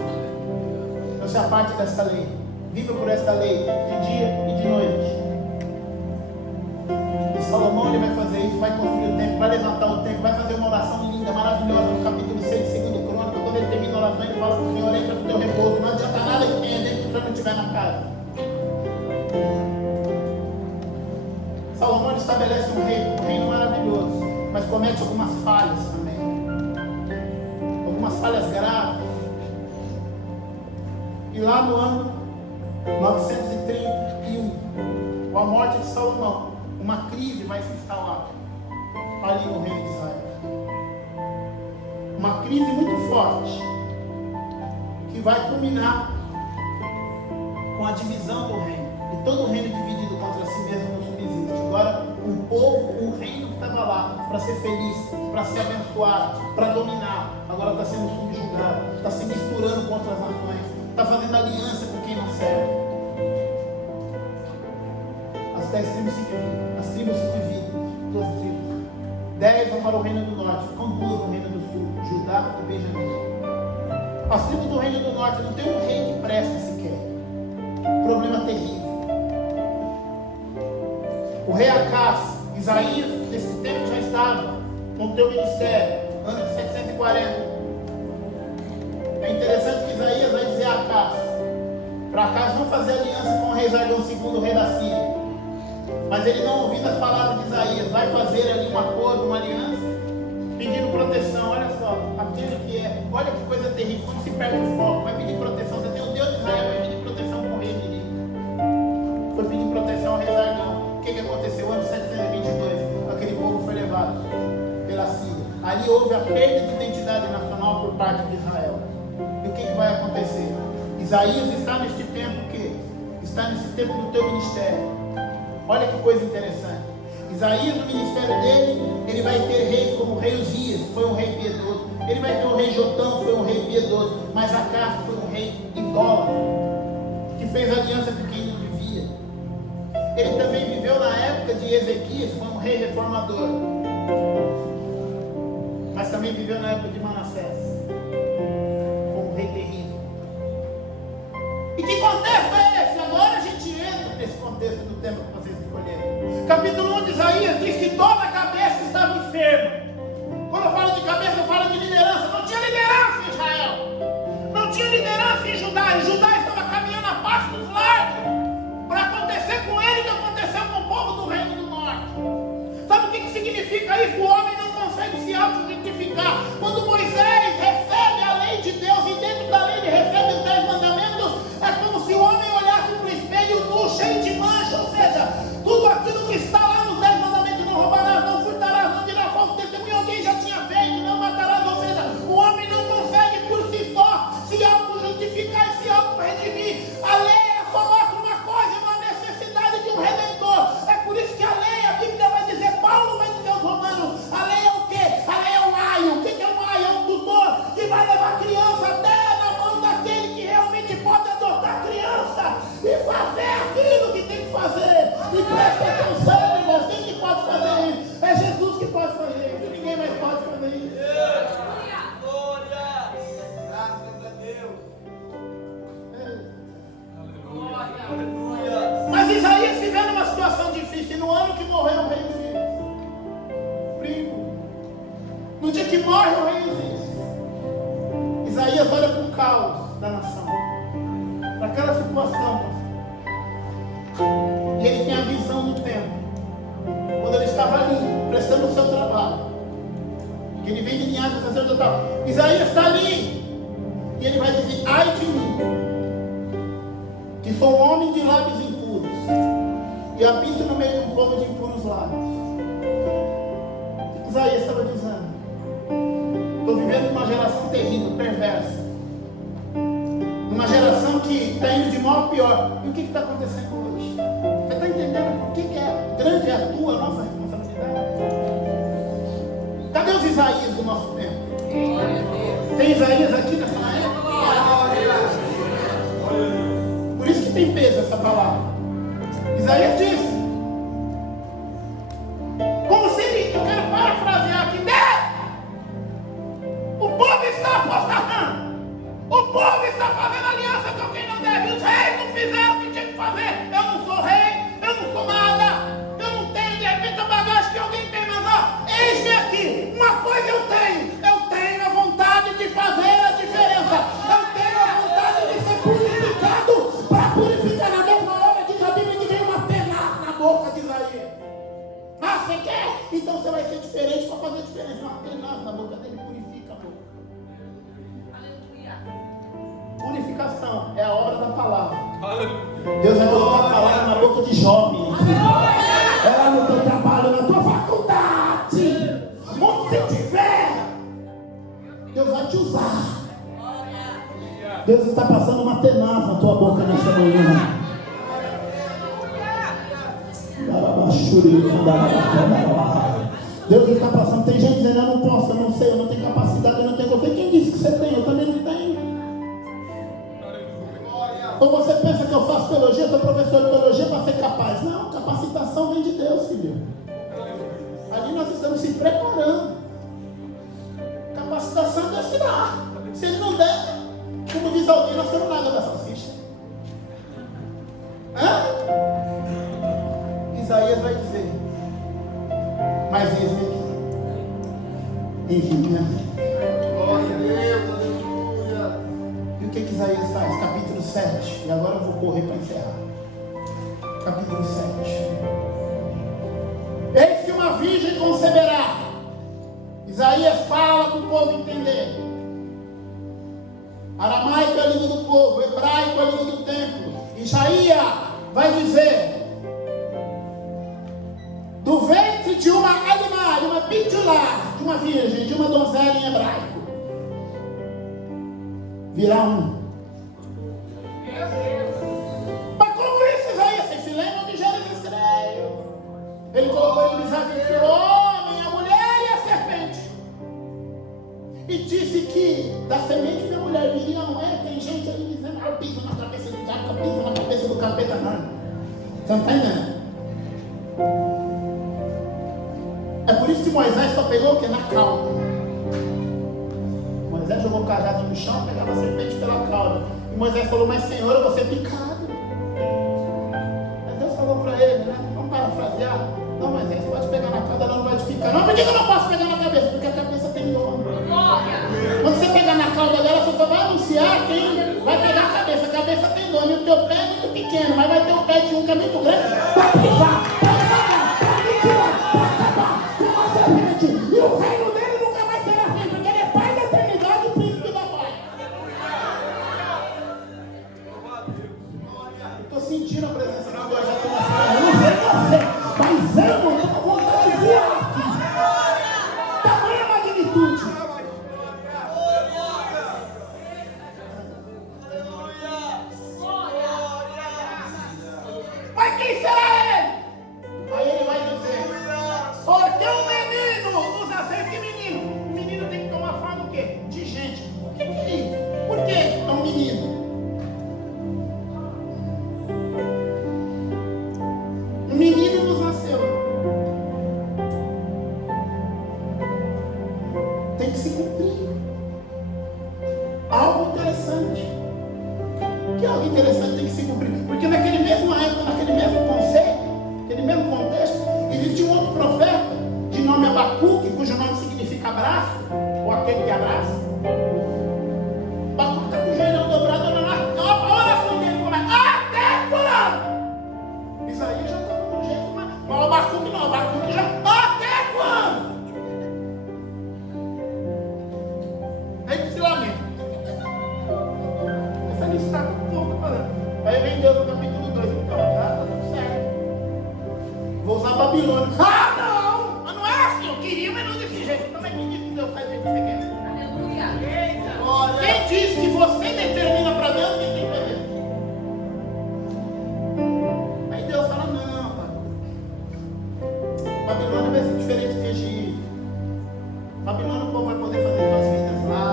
Você é a parte desta lei. Viva por esta lei, de dia e de noite. E Salomão ele vai fazer isso, vai construir o templo, vai levantar o templo, vai fazer uma oração linda, maravilhosa, no capítulo 6 de 2 Crônicas. Quando ele termina a oração, ele fala para o Senhor: entra para o teu repouso. Não adianta nada que tenha dentro se o Senhor não estiver na casa. Salomão estabelece um reino maravilhoso, mas comete algumas falhas também. Algumas falhas graves. E lá no ano 931, com a morte de Salomão, uma crise vai se instalar ali no reino de Israel. Uma crise muito forte, que vai culminar com a divisão do reino. E todo o reino dividido contra si mesmo não subsiste. Agora, um povo, um reino que estava lá para ser feliz, para ser abençoado, para dominar, agora está sendo subjugado, está se misturando contra as nações, está fazendo aliança com quem não serve. As 10 tribos se dividem, 12 tribos. 10 vão para o reino do norte, ficam 2 no reino do sul, Judá e Benjamim. As tribos do reino do norte não tem um rei que presta sequer. Problema terrível. O rei Acaz, Isaías, nesse tempo já estava com o teu ministério, ano de 740. É interessante que Isaías vai dizer a Acaz, para Acaz não fazer aliança com o rei Sargão II, o rei da Síria. Mas ele não ouvindo as palavras de Isaías, vai fazer ali um acordo, uma aliança, pedindo proteção. Olha só, aquele que é, olha que coisa terrível, quando se perde o foco, vai pedir proteção. Você tem o Deus de Israel, vai pedir proteção com o rei de Líbano. Foi pedir proteção ao rei Sargão. O que aconteceu? Ano 722, aquele povo foi levado pela Síria. Ali houve a perda de identidade nacional por parte de Israel. E o que vai acontecer? Isaías está neste tempo está nesse tempo do teu ministério. Olha que coisa interessante. Isaías, no ministério dele, ele vai ter reis como o rei Uzias, que foi um rei piedoso. Ele vai ter o rei Jotão, que foi um rei piedoso. Mas Acaz foi um rei idólatra, que fez aliança com quem não devia. Ele também viveu na época de Ezequias, foi um rei reformador. Mas também viveu na época de Manassés, foi um rei terrível. E que contexto é esse? Agora a gente entra nesse contexto do tema que vocês escolheram. Capítulo 1 de Isaías diz que toda a cabeça estava enferma. Quando eu falo de cabeça, eu falo de liderança. Não tinha liderança em Israel, não tinha liderança em Judá. E Judá estava caminhando a passos largos para acontecer com ele o que aconteceu com o povo do reino do norte. Sabe o que significa isso? O homem não consegue se auto-justificar. Quando Moisés recebe a lei de Deus e dentro da lei ele recebe os 10 mandamentos, é como se o homem olhasse para o espelho nu, cheio de mancha. Ou seja, tudo aquilo que está lá nos 10 mandamentos, não roubarás, não furtarás, não dirás falso testemunho, alguém já tinha feito, não matarás. Ou seja, o homem não consegue por si só se auto-justificar e se auto-redimir. A lei só mostra uma coisa, uma necessidade de um redentor. É por isso que a lei, a Bíblia vai dizer, Paulo vai dizer aos Romanos, a lei é o quê? A lei é um aio. O que é um aio? É um tutor que vai levar a criança até na mão daquele que realmente pode adotar a criança e fazer aquilo que tem que fazer. E preste atenção, irmãos, quem que pode fazer isso? É Jesus que pode fazer isso, ninguém mais pode fazer isso. Glória! Graças a Deus! Aleluia! Mas Isaías se vê numa situação difícil. No ano que morreu o rei Uzias, primo, no dia que morre o rei Uzias, Isaías olha para o caos da nação, para aquela situação, e ele tem a visão do tempo, quando ele estava ali, prestando o seu trabalho, que ele vem de linhagem sacerdotal. Isaías está ali, e ele vai dizer, ai de mim, que sou um homem de lábios impuros, e habito no meio de um povo de impuros lábios. Isaías estava dizendo, estou vivendo uma geração terrível, perversa, uma geração que está indo de mal a pior. E o que está acontecendo hoje? Você está entendendo por que é grande a tua, nossa responsabilidade? Cadê os Isaías do nosso tempo? Tem Isaías aqui nessa época? Por isso que tem peso essa palavra. Isaías disse, como se ele, eu quero parafrasear aqui, o povo está apostatando, o povo está fazendo aliança com quem não deve, os reis não fizeram o que tinha que fazer. Eu não sou rei, eu não sou nada, eu não tenho de repente a bagagem que alguém tem, mas ó, eis-me aqui, uma coisa eu tenho a vontade de fazer a diferença, eu tenho a vontade de ser purificado para purificar. Na mesma hora diz a Bíblia que veio uma penada na boca de Isaías. Ah, você quer? Então você vai ser diferente para fazer diferença. Uma penada na boca dele purifica a boca. Purificação é a obra da palavra. Deus vai colocar a palavra na boca de jovem. nesta manhã. Deus está passando. Tem gente dizendo: eu não posso, eu não sei, eu não tenho capacidade, eu não tenho. Quem disse que você tem? Eu também não tenho. Ou você pensa que eu faço teologia, sou professor de teologia para ser capaz? Não, capacitação vem de Deus, filho. Ali nós estamos se preparando. Capacitação é Deus que dá. Se Ele não der, como diz alguém, nós temos nada da salsicha. Isaías vai dizer: mas eis-me aqui, envie-me a mim. Glória a Deus, aleluia. E o que Isaías faz? Capítulo 7. E agora eu vou correr para encerrar. Capítulo 7. Eis que uma virgem conceberá. Isaías fala para o povo entender. Aramaico é a língua do povo, hebraico é a língua do templo. Isaías vai dizer: do ventre de uma animal, de uma bitular, de uma virgem, de uma donzela em hebraico, virá um. Mas como isso, Isaías? Vocês se lembram de Gênesis 3? Ele colocou inimizade entre o homem, a mulher e a serpente. E disse que da semente da mulher viria um. Tem gente ali dizendo: eu piso na cabeça do diabo, eu piso na cabeça do capeta. Não. Você não está entendendo? É por isso que Moisés só pegou o que? Na cauda. Moisés jogou o cajado no chão, pegava a serpente pela cauda. E Moisés falou: mas Senhor, eu vou ser picado. Mas Deus falou para ele, né? Vamos parafrasear: não, Moisés, pode pegar na cauda, ela não vai te picar. Não, por que eu não posso pegar na cabeça? Porque a cabeça tem dono. Quando você pegar na cauda dela, você só vai anunciar quem vai pegar a cabeça. A cabeça tem dono. E o teu pé é muito pequeno, mas vai ter o pé de um que é muito grande. Vai pisar, vai pagar, vai aniquilar, vai acabar com a serpente. E o reino dele nunca mais será fim, porque ele é pai da eternidade e príncipe da paz. Estou sentindo a presença de Deus aqui nessa manhã. Eu não sei você, mas eu não estou com vontade de voar aqui. Tamanha magnitude. Mas quem será ele? Aí ele vai dizer: porque um menino nos aceita. Que menino? O menino tem que tomar forma do quê? De gente. O que é isso? Por que é um menino? Um menino nos nasceu. Tem que se cumprir. Algo interessante. Que algo interessante tem que se cumprir? Porque naquele mesmo época, naquele mesmo conceito, naquele mesmo contexto, existia um outro profeta de nome Abacuque, cujo nome significa abraço, ou aquele que abraça. Abacuque está com o joelho dobrado, a oração dele começa: até quando? Isaías já estava com jeito, mas o Abacuque não, Abacuque já: até quando? Aí que se lamenta. Essa lista está com o povo falando. Aí vem Deus no capítulo 2, então, tá tudo certo. Vou usar Babilônia. Ah, não! Mas não é assim, eu queria, mas não desse jeito. Também quem disse que Deus faz o jeito que você quer? Aleluia! Quem disse que você determina para Deus quem tem que fazer? Aí Deus fala: não, Babilônia vai ser diferente de Egito. Babilônia o povo vai poder fazer suas vidas lá.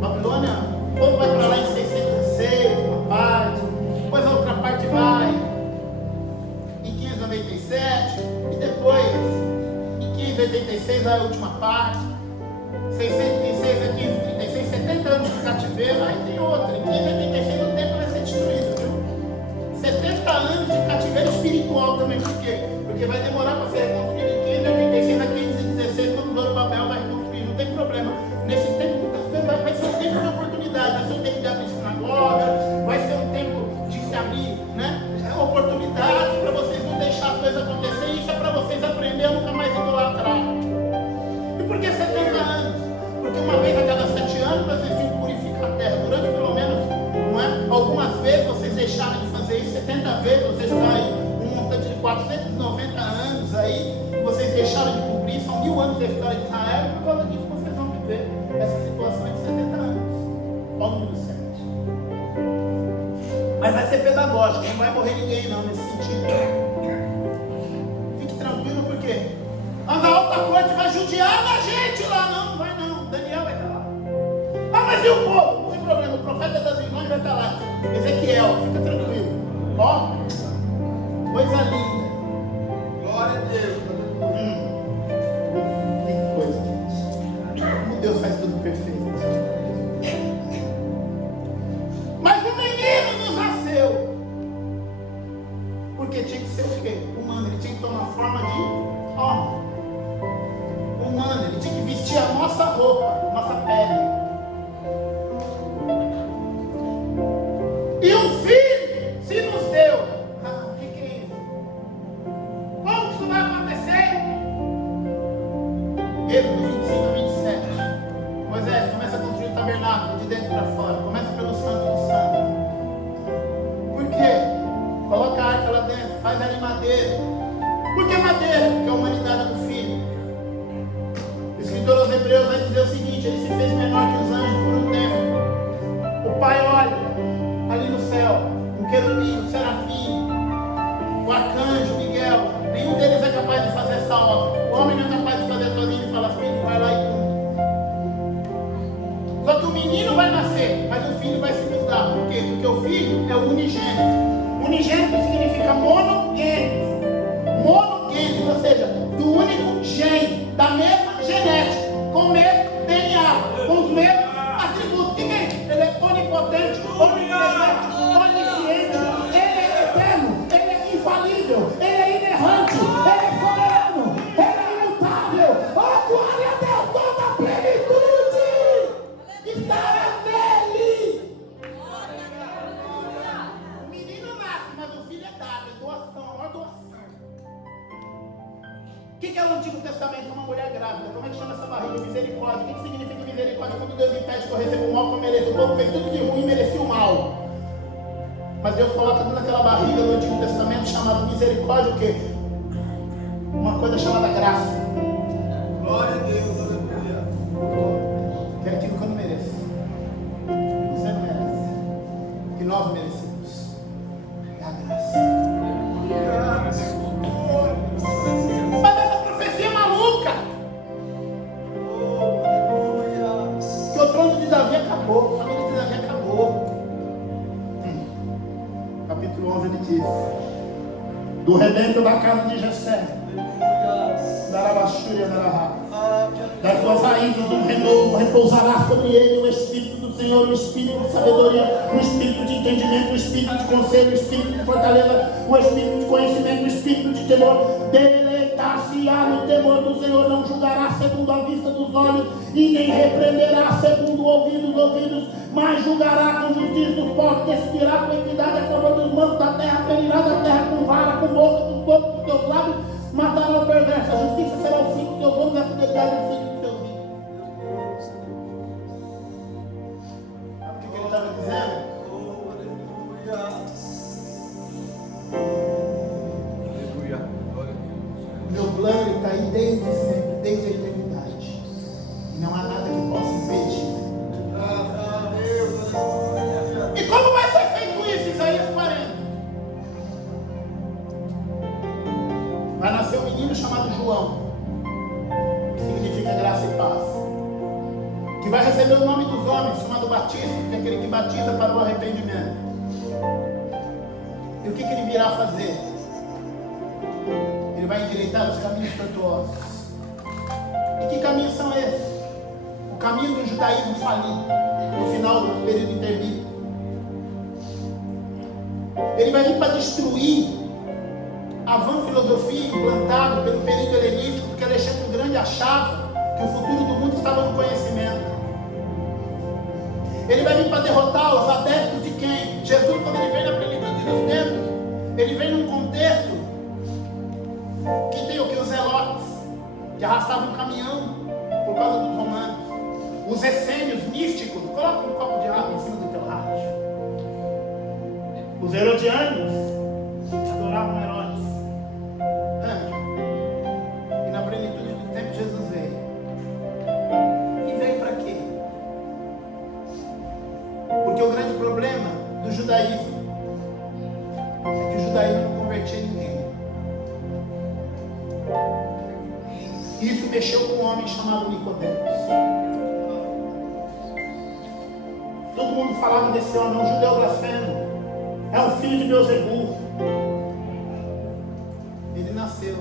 Babilônia, o povo vai para lá em 606, uma parte, depois a outra parte vai em 597, e depois em 586 vai a última parte, 606 a 536, 70 anos de cativeiro. Aí tem outra, em 586 o templo vai ser destruído, viu? 70 anos de cativeiro espiritual também. Por quê? Porque vai demorar para ser reconstruído em 586 a 516, quando o Zorobabel vai reconstruir. Não tem problema. Nesse tempo, muitas coisas vai ser um tempo de oportunidade, vai ser um tempo de abrir sinagoga, vai ser um tempo de se abrir, né? Oportunidades para vocês não deixar as coisas acontecer. Isso é para vocês aprenderem a nunca mais idolatrar. E por que 70 anos? Porque uma vez a cada 7 anos vocês tinham que purificar a terra. Durante pelo menos, não é? Algumas vezes vocês deixaram de fazer isso. 70 vezes vocês jogaram aí um montante de 490 anos aí, vocês deixaram de cumprir. São 1000 anos da história de Israel, e por causa disso vocês vão viver essa situação de 70 anos. Olha o número 7. pedagógico, não vai morrer ninguém não nesse sentido. Fique tranquilo, porque mas a alta corte vai judiar da gente lá, não vai não, Daniel vai estar lá. Ah, mas e o povo? Não tem problema, o profeta das visões vai estar lá. Ezequiel, fica tranquilo. Ó, coisa linda. Glória a Deus. Que coisa, gente. Como Deus faz tudo perfeito. Mas o menino nos nasceu. Porque tinha que ser o quê? Humano. Ele tinha que tomar forma de homem. Humano. Ele tinha que vestir a nossa roupa, nossa pele. E um filho se nos deu. Ah, o que é isso? Como que isso vai acontecer? Êxodo 25 a 27. Moisés começa a construir o tabernáculo de dentro para fora. Começa pelo santo do santo. Por quê? Coloca a arca lá dentro. Faz ela em madeira. Por que madeira? Porque a humanidade é do filho. O escritor aos Hebreus vai dizer o seguinte: ele se fez menor que os anjos por um tempo. O pai olha ali no céu, um querubim, um serafim, o arcanjo, Miguel. Nenhum deles é capaz de fazer essa obra. O homem não é capaz de fazer sozinho. Ele fala: filho, vai lá e cumpre. Só que o menino vai nascer, mas o filho vai se nos dar. Por quê? Porque o filho é o unigênito. Unigênito significa monogênito. Monogênito, ou seja, do único gene, da mesma genética, com o mesmo DNA, com os mesmos atributos. O que é isso? Ele é onipotente, onipresente, onisciente, ele é eterno, ele é infalível, ele é inerrante, ele é soberano, ele é imutável. Oh, glória a Deus, toda a plenitude estará nele. O menino nasce, mas o filho é dado, é doação, é uma doação. O que é o Antigo Testamento? Uma mulher grávida. Como é que chama essa barriga? Misericórdia. O que significa misericórdia? Quando Deus impede que eu receba o mal que eu mereço. O povo fez tudo de ruim e merecia o mal. Mas Deus coloca tudo naquela barriga do Antigo Testamento chamada misericórdia, o quê? Uma coisa chamada graça. Glória a Deus. Aleluia. Que é aquilo que eu não mereço. Você não merece. Que nós merecemos. É a graça. Mas essa profecia é maluca. Que o trono de Davi acabou. A família de Davi acabou. Capítulo 11 ele diz: do rebento da casa de Jessé, das suas raízes um renovo repousará sobre ele o Espírito do Senhor, o Espírito de sabedoria, o Espírito de entendimento, o Espírito de conselho, o Espírito de fortaleza, o Espírito de conhecimento, o Espírito de temor. Deleitar-se-á no temor do Senhor, não julgará segundo a vista dos olhos e nem repreenderá segundo o ouvido dos ouvidos, mas julgará com justiça os povos, decidirá com equidade a favor dos mansos da terra, ferirá da terra com vara, com boca dos povos dos seus lábios, matará o perverso. A justiça será o fim dos seus homens, a fidelidade o fim dos seus filhos. Sabe o que ele estava dizendo? Aleluia. Meu plano está aí desde sempre, desde a eternidade. E não há nada que possa impedir. E como vai ser feito isso? Isaías 40. Vai nascer um menino chamado João, que significa graça e paz, que vai receber o nome dos homens, chamado Batista, que é aquele que batiza para o arrependimento. E o que ele virá fazer? Ele vai endireitar os caminhos tortuosos. E que caminhos são esses? O caminho do judaísmo falido, no final do período interbíblico. Ele vai vir para destruir a vã filosofia implantada pelo período helenístico, porque Alexandre o Grande achava que o futuro do mundo estava no conhecimento. Ele vai vir para derrotar os adeptos de quem? Jesus, quando ele vem na plenitude dos tempos, ele vem num contexto que tem o que? Os zelotes, que arrastavam um caminhão por causa dos romanos. Os essênios místicos, coloca um copo de água em cima do teu rádio. Os herodianos adoravam Herodes. E na plenitude do tempo Jesus veio. E veio para quê? Porque o grande problema do judaísmo E isso mexeu com um homem chamado Nicodemos. Todo mundo falava desse homem, é um judeu blasfemo, é um filho de Beelzebul. Ele nasceu.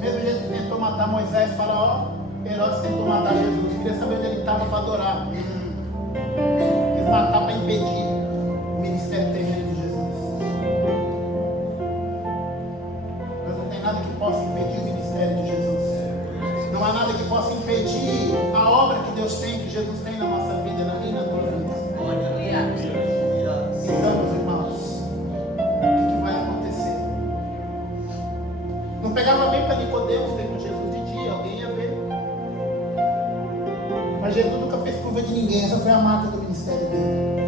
Mesmo jeito que tentou matar Moisés, fala, Herodes tentou matar Jesus. Queria saber onde ele estava para adorar. Quis matar para impedir o ministério terreno de Jesus. Mas não tem nada que possa impedir o ministério de Jesus. Não há nada que possa impedir a obra que Deus tem, que Jesus tem na nossa vida, na minha e na tua vida. Então, meus irmãos, o que vai acontecer? Não pegava bem para Nicodemos ter com Jesus de dia, alguém ia ver. Mas Jesus nunca fez curva de ninguém, essa foi a marca do ministério dele.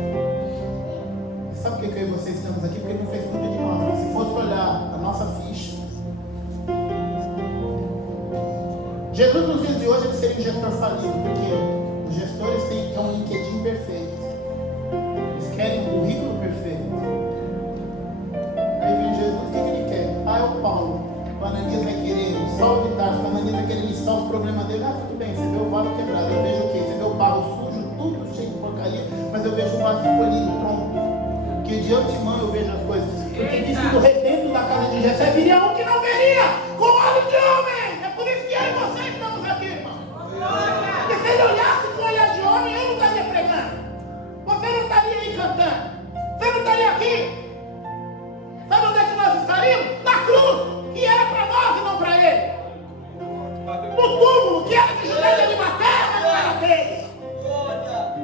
E sabe por que eu e você estamos aqui? Porque ele não fez curva de nós. Mas se fosse olhar a nossa ficha, Jesus nos dias de hoje ele seria um gestor falido, porque os gestores têm um LinkedIn perfeito. Eles querem um currículo perfeito. Aí vem Jesus, o que ele quer? É o Paulo. O Ananias vai querer o Saulo de Tarso, o Ananias vai querer listar os problemas dele. Tudo bem, você vê o vaso quebrado, eu vejo o quê? Você vê o barro sujo, tudo cheio de porcaria, mas eu vejo o vaso escolhido, pronto. Que de antemão eu vejo as coisas. Porque diz que do rebento da casa de Jessé viria um que não veria com olho de homem. É por isso que eu e você estamos aqui, irmão. Porque se ele olhasse com olhar de homem, eu não estaria pregando. Você não estaria aí cantando. Você não estaria aqui. Sabe onde é que nós estaríamos? Na cruz, que era para nós e não para ele. No túmulo, que era de José de Arimateia, mas não era dele.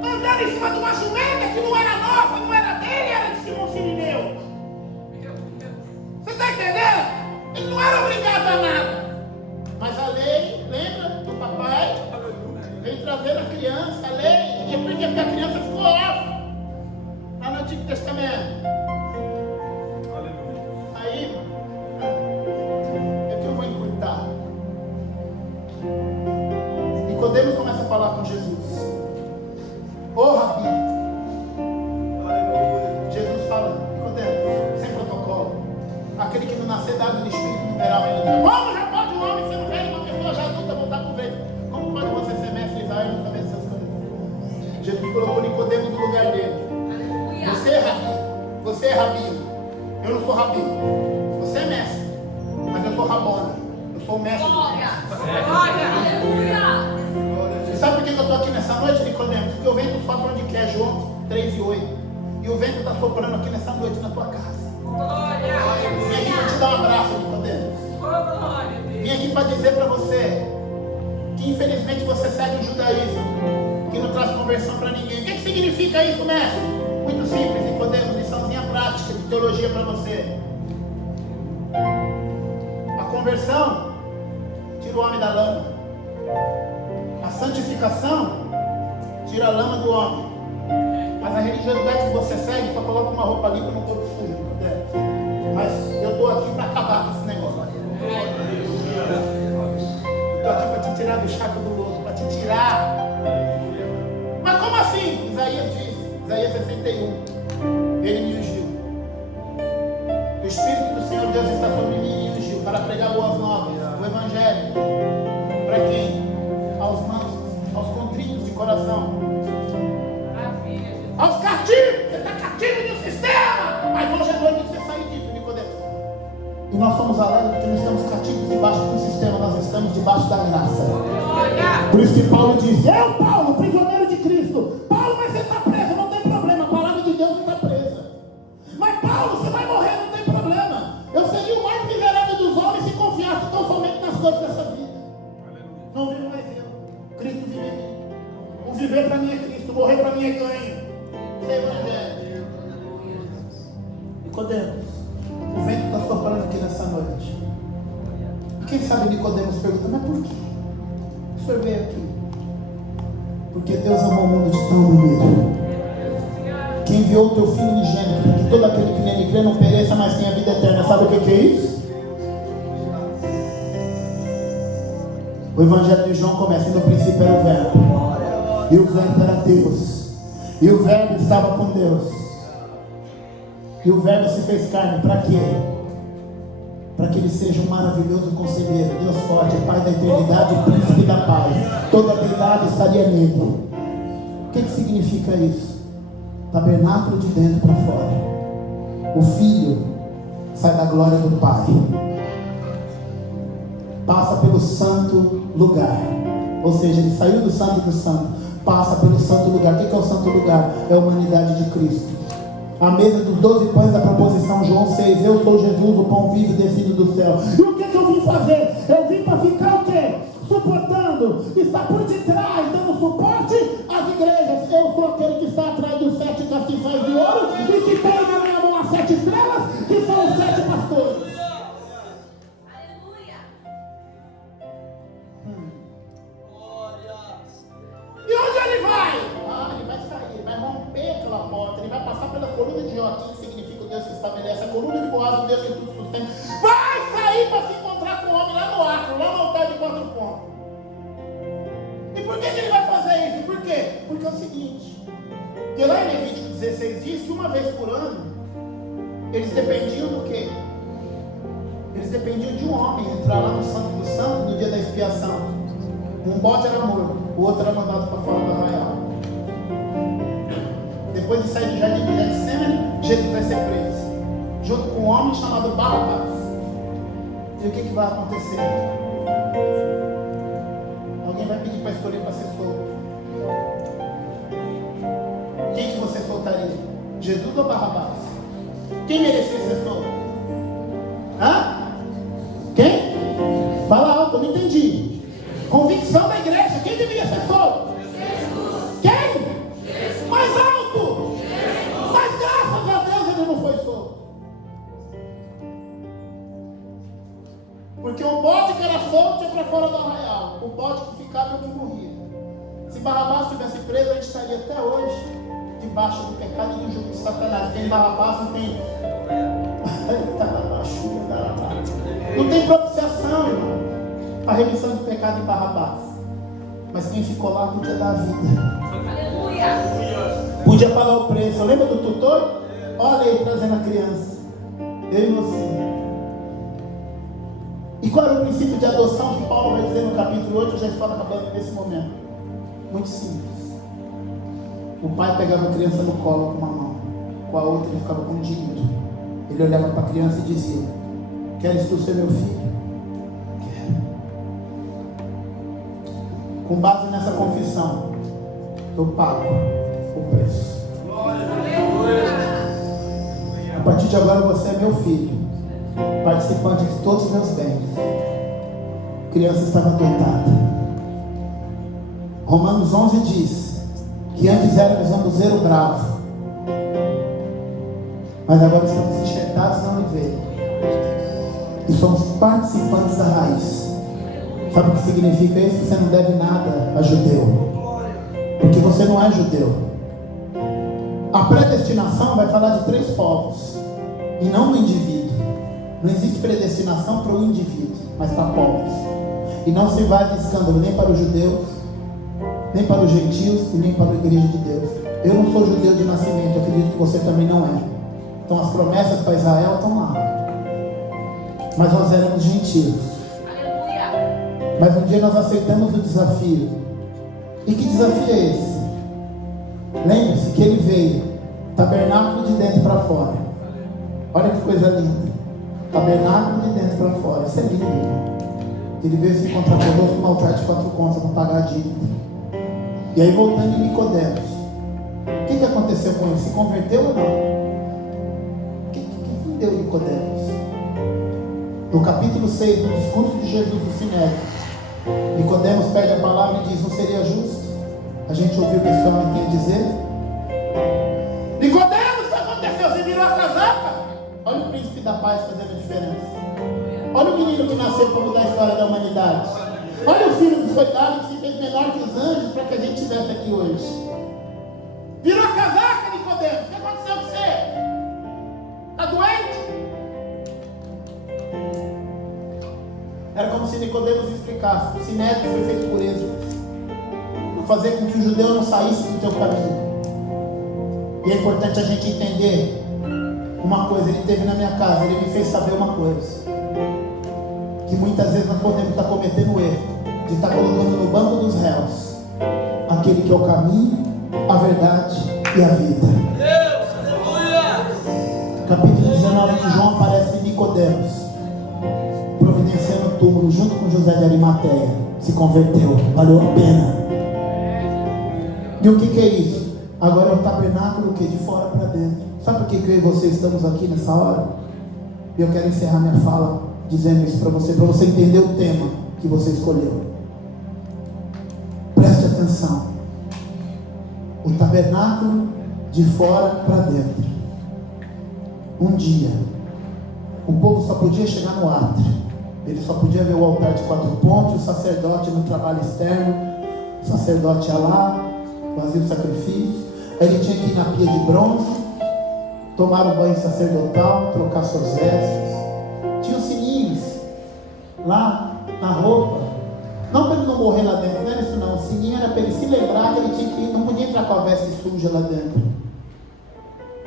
Andando em cima de uma jumenta que não era nossa, não era dele, era de Simão Sirineu. Você está entendendo? Ele não era obrigado a nada. Mas a lei, lembra do papai? Veio trazer a criança, a lei, e por que a criança ficou órfã? Lá no Antigo Testamento. Aí, é que eu vou encurtar. Nicodemos começa a falar com Jesus. Ô Rabi, Jesus fala, Nicodemos, sem protocolo. Aquele que não nascer da água do Espírito não verá o reino de Deus. Como já pode um homem sendo velho, uma pessoa já adulta voltar para o ventre? Como pode você ser mestre de Israel e não saber essas coisas? Jesus colocou Nicodemos no lugar dele. Você é Rabi, você é Rabi. Eu não sou Rabi. Você é mestre, mas eu sou Rabona. Eu sou o mestre. Você sabe por que eu estou aqui nessa noite, Nicodemos? Porque o vento sopra onde quer, João 3:8. E o vento está soprando aqui nessa noite na tua casa. Vim aqui para te dar um abraço, Nicodemos. Vim aqui para dizer para você que infelizmente você segue o judaísmo, que não traz conversão para ninguém. O que significa isso, mestre? Muito simples, Nicodemos, liçãozinha prática de teologia para você. A conversão tira o homem da lama. A santificação tira a lama do homem. Mas a religiosidade que você segue só coloca uma roupa limpa no corpo sujo. Mas eu estou aqui para acabar com esse negócio. Eu estou aqui para te tirar do chaco do lodo, para te tirar. Mas como assim? Isaías diz, Isaías 61. Ele me ungiu. O Espírito do Senhor Deus está sobre mim e me ungiu para pregar boas novas, o Evangelho. Para quem? Aos mansos, aos contritos de coração, aos cativos. Você está cativo de um sistema, mas hoje é noite de você sair disso, Nicodemos. E nós somos alegres porque não estamos cativos debaixo do sistema, nós estamos debaixo da graça. Por isso que Paulo diz: eu, Paulo, prisioneiro de Cristo. Paulo, mas você está preso, não tem problema, a palavra de Deus não está presa. Mas Paulo, você vai morrer, não tem problema. Eu seria o mais miserável dos homens se confiasse tão somente nas coisas dessa vida. Não vivo mais eu, Cristo vive em mim. O viver para mim é Cristo, morrer para mim é ganho. Isso é Evangelho. Nicodemos, o vento está soprando aqui nessa noite. E quem sabe Nicodemos pergunta: mas por quê? O senhor veio aqui? Porque Deus amou o mundo de tal maneira que enviou o teu Filho unigênito para que todo aquele que nele crê não pereça, mas tenha vida eterna. Sabe o que é isso? O Evangelho de João começa: e no princípio era o Verbo, e o Verbo era Deus, e o Verbo estava com Deus, e o Verbo se fez carne. Para quê? para que ele seja um maravilhoso conselheiro, Deus forte, Pai da eternidade, príncipe da paz. Toda a verdade estaria nele. O que significa isso? Tabernáculo de dentro para fora. O filho sai da glória do Pai, passa pelo santo lugar, ou seja, ele saiu do santo do santo, passa pelo santo lugar. O que é o santo lugar? É a humanidade de Cristo. A mesa dos 12 pães da proposição, João 6. Eu sou Jesus, o pão vivo descido do céu. E o que eu vim fazer? Eu vim para ficar o quê? Suportando, está por detrás, dando suporte às igrejas. Eu sou aquele que está atrás dos 7 castiçais de ouro e que tem na minha mão as 7 estrelas, que são os 7 pastores. E onde ele vai? Ele vai sair, ele vai romper aquela porta, ele vai passar pela coluna de Joaquim, que significa o Deus que estabelece, a coluna de Boaz, o Deus que tudo sustenta. Vai sair para se encontrar com o homem lá no Acre, lá no altar de 4 pontos. E por que ele vai fazer isso? Por quê? Porque é o seguinte, porque lá em Levítico 16 diz que uma vez por ano, eles dependiam do quê? Eles dependiam de um homem entrar lá no Santo do Santo no dia da expiação. Um bode era morto, o outro era mandado para fora do arraial. Depois de sair do jardim de Getsemane, Jesus vai ser preso, junto com um homem chamado Barrabás. E o que vai acontecer? Alguém vai pedir para escolher para ser solto. Quem que você soltaria? Jesus ou Barrabás? Quem merecia ser solto? Quem? Fala alto, eu não entendi. Convicção da igreja, quem deveria ser solto? Jesus. Quem? Jesus. Mais alto. Jesus. Mas graças a Deus ele não foi solto. Porque o bode que era solto ia para fora do arraial. O bode que ficava é o que morria. Se Barrabás tivesse preso, a gente estaria até hoje debaixo do pecado e do jugo de Satanás. Tem Barrabás, não tem. Não tem propiciação, irmão. A remissão de pecado em Barrabás. Mas quem ficou lá podia dar a vida. Aleluia. Podia pagar o preço. Lembra do tutor? Olha aí, trazendo a criança. Eu e você. E qual era o princípio de adoção que Paulo vai dizer no capítulo 8? Eu já estou acabando nesse momento. Muito simples. O pai pegava a criança no colo com uma mão, com a outra ele ficava com o dinheiro. Ele olhava para a criança e dizia: queres tu ser meu filho? Com base nessa confissão, eu pago o preço. A partir de agora você é meu filho, participante de todos os meus bens. A criança estava adotada. Romanos 11 diz que antes éramos um luzeiro bravo, mas agora estamos enxertados na oliveira e somos participantes da raiz. Sabe o que significa isso? Você não deve nada a judeu, porque você não é judeu. A predestinação vai falar de 3 povos e não do indivíduo. Não existe predestinação para o indivíduo, mas para povos. E não se vai de escândalo nem para os judeus, nem para os gentios e nem para a igreja de Deus. Eu não sou judeu de nascimento, eu acredito que você também não é. Então as promessas para Israel estão lá, mas nós éramos gentios. Mas um dia nós aceitamos o desafio. E que desafio é esse? Lembre-se que ele veio tabernáculo de dentro para fora. Olha que coisa linda. Tabernáculo de dentro para fora. Isso é lindo. Ele veio se encontrar conosco no altar de 4 contas para pagar a dívida. E aí voltando em Nicodemos, o que aconteceu com ele? Se converteu ou não? O que deu Nicodemos? No capítulo 6 do discurso de Jesus no Sinédrio, Nicodemos pede a palavra e diz: não seria justo a gente ouvir o que esse homem tem a dizer? Nicodemos, o que aconteceu? Você virou a casaca? Olha o príncipe da paz fazendo a diferença. Olha o menino que nasceu para mudar a história da humanidade. Olha o filho dos coitados que se fez menor que os anjos para que a gente estivesse aqui hoje. Virou a casaca, Nicodemos. O que aconteceu com você? Está doente? Era como se Nicodemos explicasse: o sinédrio foi feito por ele, para fazer com que o judeu não saísse do teu caminho. E é importante a gente entender uma coisa: ele esteve na minha casa, ele me fez saber uma coisa. que muitas vezes nós podemos estar cometendo o erro de estar colocando no banco dos réus aquele que é o caminho, a verdade e a vida. Capítulo 19 de João aparece Nicodemos, providenciando o túmulo junto com José de Arimateia. Se converteu, valeu a pena. E o que é isso? Agora é o tabernáculo que de fora para dentro. Sabe por que eu e você estamos aqui nessa hora? E eu quero encerrar minha fala dizendo isso para você entender o tema que você escolheu. Preste atenção. O tabernáculo de fora para dentro. Um dia, o povo só podia chegar no átrio. Ele só podia ver o altar de 4 pontos, o sacerdote no trabalho externo. O sacerdote ia lá, fazia o sacrifício. Aí ele tinha que ir na pia de bronze, tomar o banho sacerdotal, trocar suas vestes. Tinha os sininhos lá na roupa. Não para ele não morrer lá dentro, não era isso não. O sininho era para ele se lembrar que ele tinha que ir, não podia entrar com a veste suja lá dentro.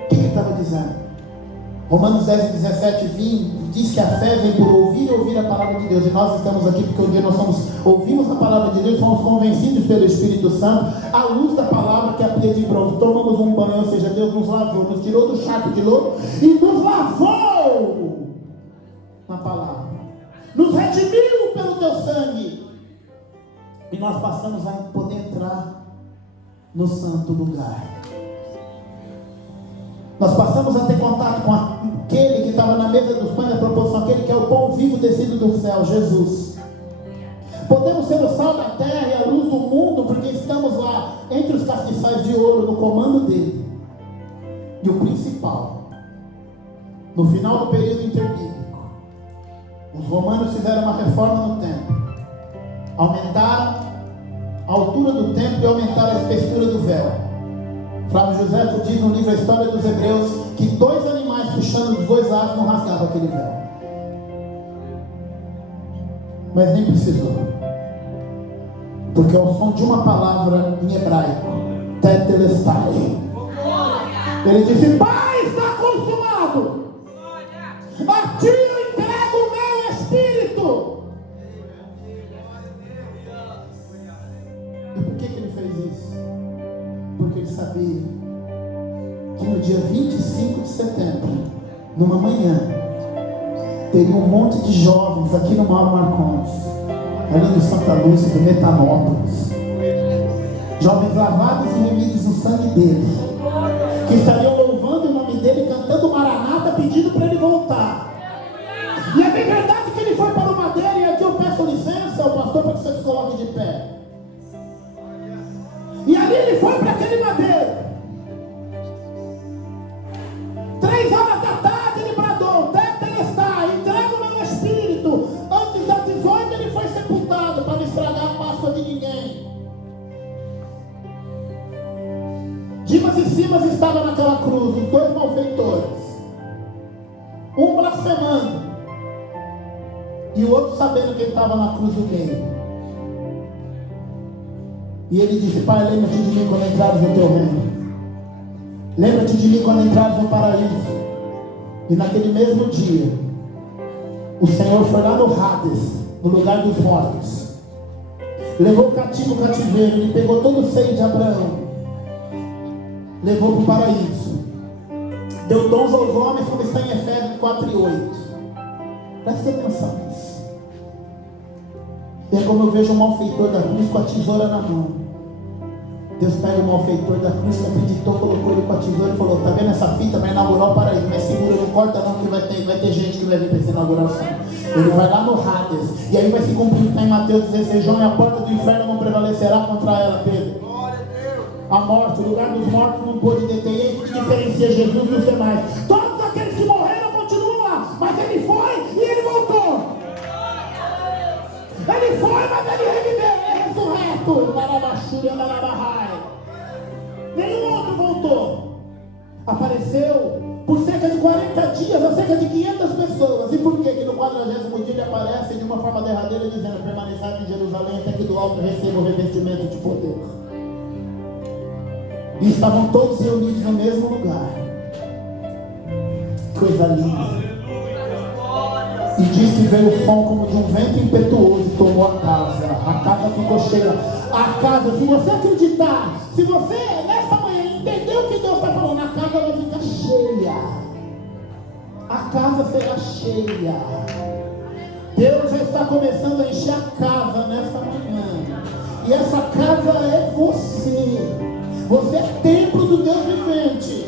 O que ele estava dizendo? Romanos 10:17 diz que a fé vem por ouvir e ouvir a palavra de Deus. E nós estamos aqui porque um dia nós ouvimos a palavra de Deus, fomos convencidos pelo Espírito Santo, à luz da palavra que é a pia de bronze. Tomamos um banho, ou seja, Deus nos lavou, nos tirou do charco de lodo e nos lavou na palavra. Nos redimiu pelo teu sangue. E nós passamos a poder entrar no santo lugar. Nós passamos a ter contato com aquele que estava na mesa dos pães da proposição, aquele que é o pão vivo descido do céu, Jesus. Podemos ser o sal da terra e a luz do mundo, porque estamos lá entre os castiçais de ouro, no comando dele. E o principal, no final do período interbíblico, os romanos fizeram uma reforma no templo. Aumentaram a altura do templo e aumentaram a espessura do véu. Flávio José diz no livro A História dos Hebreus que 2 animais puxando dos 2 lados não rasgavam aquele véu. Mas nem precisou, porque ao som de uma palavra em hebraico, tetelestai, ele disse: Pai, está consumado, a ti eu entrego o meu espírito. E por que ele fez isso? Porque ele sabia que no dia 25 de setembro, numa manhã, teria um monte de jovens aqui no Mauro Marcondes, ali do Santa Lúcia, do Metanópolis, jovens lavados e remidos no sangue dele, que estariam louvando o nome dele, cantando Maranata, pedindo para ele voltar. E é bem verdade que ele foi para o madeiro, e aqui eu peço licença ao pastor para que você se coloque de pé. E ali ele foi para aquele madeiro. 3 horas da tarde ele bradou: Tetelestai, entrega o meu espírito. Antes das 18 ele foi sepultado, para não estragar a Páscoa de ninguém. Dimas e Simas estavam naquela cruz, os 2 malfeitores, um blasfemando e o outro sabendo que ele estava na cruz do meio. E ele disse: Pai, lembra-te de mim quando entrares no teu reino. Lembra-te de mim quando entrares no paraíso. E naquele mesmo dia, o Senhor foi lá no Hades, no lugar dos mortos. Levou o cativo o cativeiro. Ele pegou todo o seio de Abraão, levou para o paraíso. Deu dons aos homens, como está em Efésios 4:8. Presta atenção nisso. E é como eu vejo o malfeitor da cruz com a tesoura na mão. Deus pega o malfeitor da cruz que acreditou, colocou ele com a tesoura e falou: tá vendo essa fita? Vai inaugurar o paraíso, mas segura, não corta não, que vai ter gente que vai vir para essa inauguração. Ele vai lá no Hades, e aí vai se cumprir o que está em Mateus 16: João, e a porta do inferno não prevalecerá contra ela, Pedro. A morte, o lugar dos mortos não pôde deter. E aí que diferencia Jesus dos demais? Todos aqueles que morreram continuam lá, mas ele foi e ele voltou. Ele foi, mas ele reviveu, ele é ressurreto. Nenhum outro voltou. Apareceu por cerca de 40 dias a cerca de 500 pessoas. E por que no 40º dia ele aparece de uma forma derradeira, dizendo: permaneçai em Jerusalém até que do alto receba o revestimento de poder. E estavam todos reunidos no mesmo lugar. Coisa linda. E diz que veio o som como de um vento impetuoso e tomou a casa. A casa ficou cheia. A casa, se você acreditar, se você nesta manhã entender o que Deus está falando, a casa vai ficar cheia. A casa será cheia. Deus já está começando a encher a casa nesta manhã. E essa casa é você. Você é templo do Deus vivente.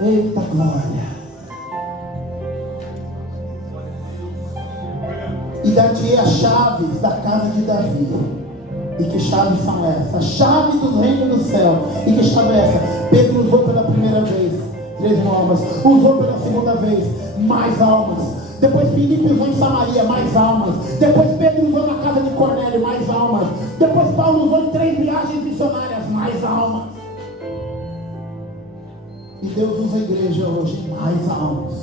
Eita glória. E dar-te as chaves da casa de Davi. E que chaves são essas? A chave do reino do céu. E que chave é essa? Pedro usou pela primeira vez 3 almas. Usou pela segunda vez mais almas. Depois Filipe usou em Samaria mais almas. Depois Pedro usou na casa de Cornélio mais almas. Depois Paulo usou em 3 viagens missionárias mais almas. E Deus usa a igreja hoje mais almas.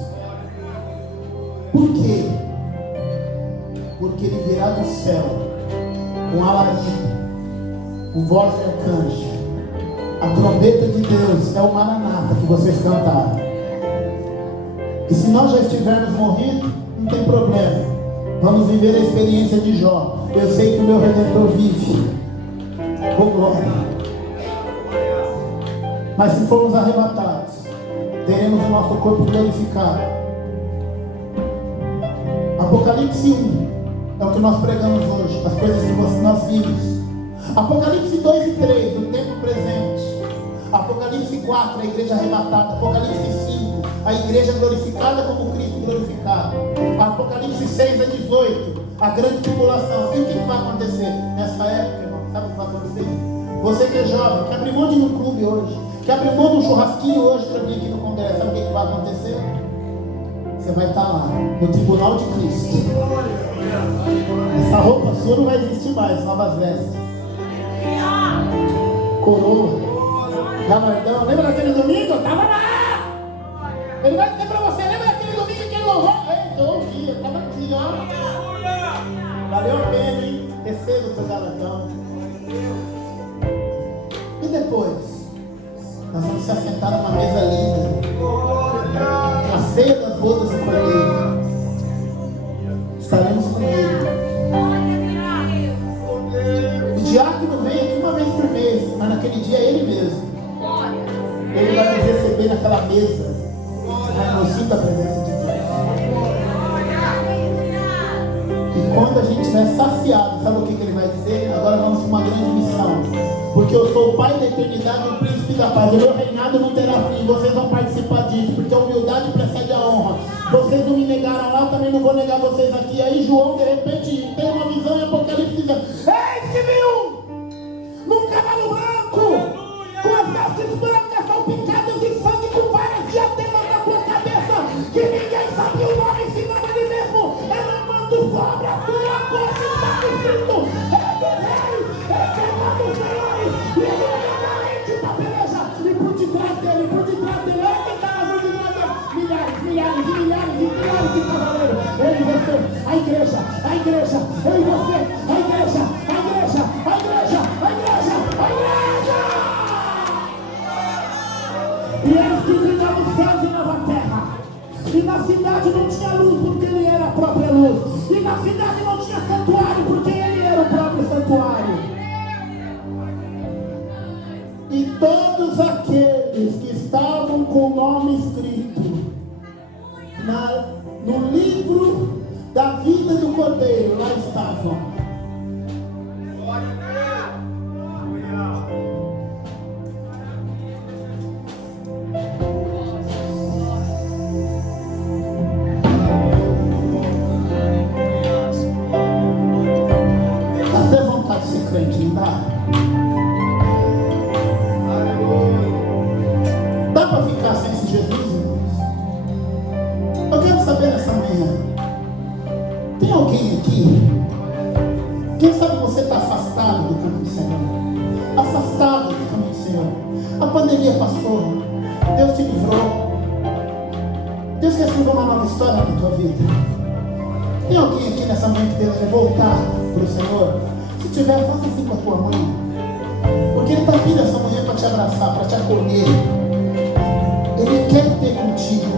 Por quê? Porque ele virá do céu com alarido, com voz de arcanjo. A trombeta de Deus é o Maranata que vocês cantaram. E se nós já estivermos morrendo, não tem problema. Vamos viver a experiência de Jó. Eu sei que o meu Redentor vive. Oh glória. Mas se formos arrebatados, teremos o nosso corpo glorificado. Apocalipse 1 é o que nós pregamos hoje, as coisas que nós vimos. Apocalipse 2 e 3, o tempo presente. Apocalipse 4, a igreja arrebatada. Apocalipse 5, a igreja glorificada como Cristo glorificado. Apocalipse 6 a 18, a grande tribulação. E o que vai acontecer nessa época, irmão? Sabe o que vai acontecer? Você que é jovem, que abre mão de ir no clube hoje, que abre mão de um churrasquinho hoje para vir aqui no congresso, sabe o que vai acontecer? Você vai estar lá, no tribunal de Cristo. Essa roupa sua não vai existir mais, novas vestes. Coroa, galardão. Lembra daquele domingo? Eu estava lá. Ele vai dizer para você, lembra daquele domingo que ele louvou? Eita, eu ouvi, eu estava aqui, ó. Valeu a pena, hein? Receba o teu galardão. E depois? Nós vamos se assentar numa mesa linda. A ceia das bodas do Cordeiro. Estaremos com ele. O diácono vem aqui uma vez por mês, mas naquele dia é ele mesmo. Ele vai nos receber naquela mesa. Aí eu sinto a presença de Deus. E quando a gente estiver saciado, sabe o que ele vai dizer? Agora vamos para uma grande missão. Porque eu sou o Pai da eternidade e o Príncipe da paz. O meu reinado não terá fim. Vocês vão participar disso. Porque a humildade precede a honra. Vocês não me negaram lá, também não vou negar vocês aqui. Aí João, de repente, tem uma visão em Apocalipse dizendo: eis que viu num cavalo branco, com as vestes brancas salpicadas de sangue, com várias diademas na tua cabeça, que ninguém sabe o nome senão ele mesmo. Ele manda sobre a tua coxa, está escrito: é do rei, é do senhores, e ele é valente para peleja. E por detrás dele, é que está a luz de milhares de cavaleiros. Eu e você, a igreja, eu e você, a igreja. E eles que viviam nos céus e na terra. E na cidade não tinha luz, porque ele era a própria luz. E na cidade não tinha santuário, porque ele era o próprio santuário. E todos aqueles que estavam com o nome escrito no livro da vida do Cordeiro, lá estavam. Dá até vontade de ser crente, não dá? Dá para ficar sem esse Jesus, irmãos? Eu quero saber nessa manhã, tem alguém aqui? Quem sabe você está afastado do caminho do Senhor? Afastado do caminho do Senhor. A pandemia passou, Deus te livrou. Deus quer escrever uma nova história na tua vida. Tem alguém aqui nessa manhã que Deus quer voltar para o Senhor? Se tiver, faça assim com a tua mãe. Porque Ele está vindo essa manhã para te abraçar, para te acolher. Ele quer ter contigo.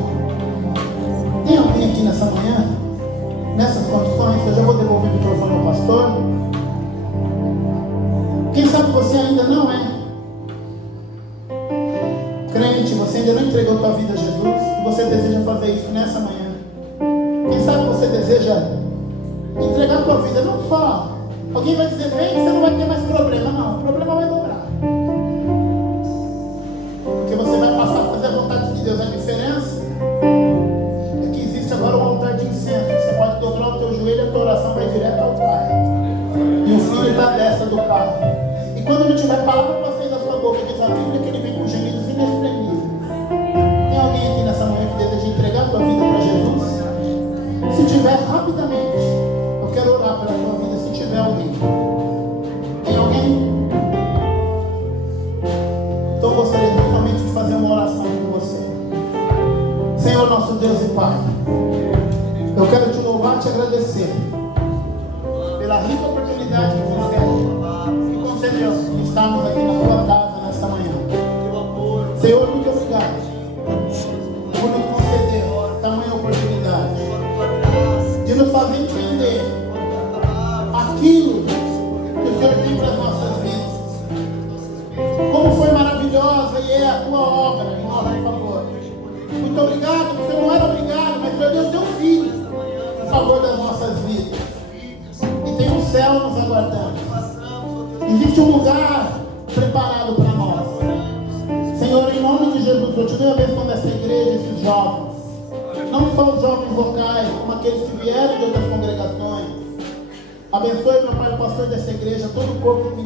pastor. Quem sabe você ainda não é crente, você ainda não entregou a tua vida a Jesus e você deseja fazer isso nessa manhã. Quem sabe você deseja entregar a tua vida, não só. Alguém vai dizer, vem, você não vai ter mais problema. Não, o problema vai dobrar. Porque você vai passar a fazer a vontade de Deus. A diferença é que existe agora um altar de incenso. Você pode dobrar o teu joelho e a tua oração vai direto ao Pai. E o Filho está à destra do Pai. E quando não tiver palavra para sair da sua boca, diz a Bíblia que ele vem com gemidos inexprimíveis. Tem alguém aqui nessa manhã que deseja entregar a tua vida para Jesus? Se tiver, rapidamente, eu quero orar pela tua vida. Se tiver alguém. Tem alguém? Então eu gostaria somente de fazer uma oração com você. Senhor nosso Deus e Pai, eu quero te louvar e te agradecer pela rica oportunidade que você me concedeu de estarmos aqui na tua casa nesta manhã. Senhor, muito obrigado por nos conceder tamanha oportunidade de nos fazer entender aquilo que o Senhor tem para as nossas vidas. Como foi maravilhosa e é a tua obra em nosso favor. Muito obrigado, porque você não era obrigado, mas Senhor deu teu filho em favor das nossas vidas. E tem um céu nos aguardando. Existe um lugar preparado para nós. Senhor, em nome de Jesus, eu te dou a bênção dessa igreja, esses jovens. Não só os jovens locais, como aqueles que vieram de outras congregações. Abençoe, meu Pai, o pastor dessa igreja, todo o corpo ministerial.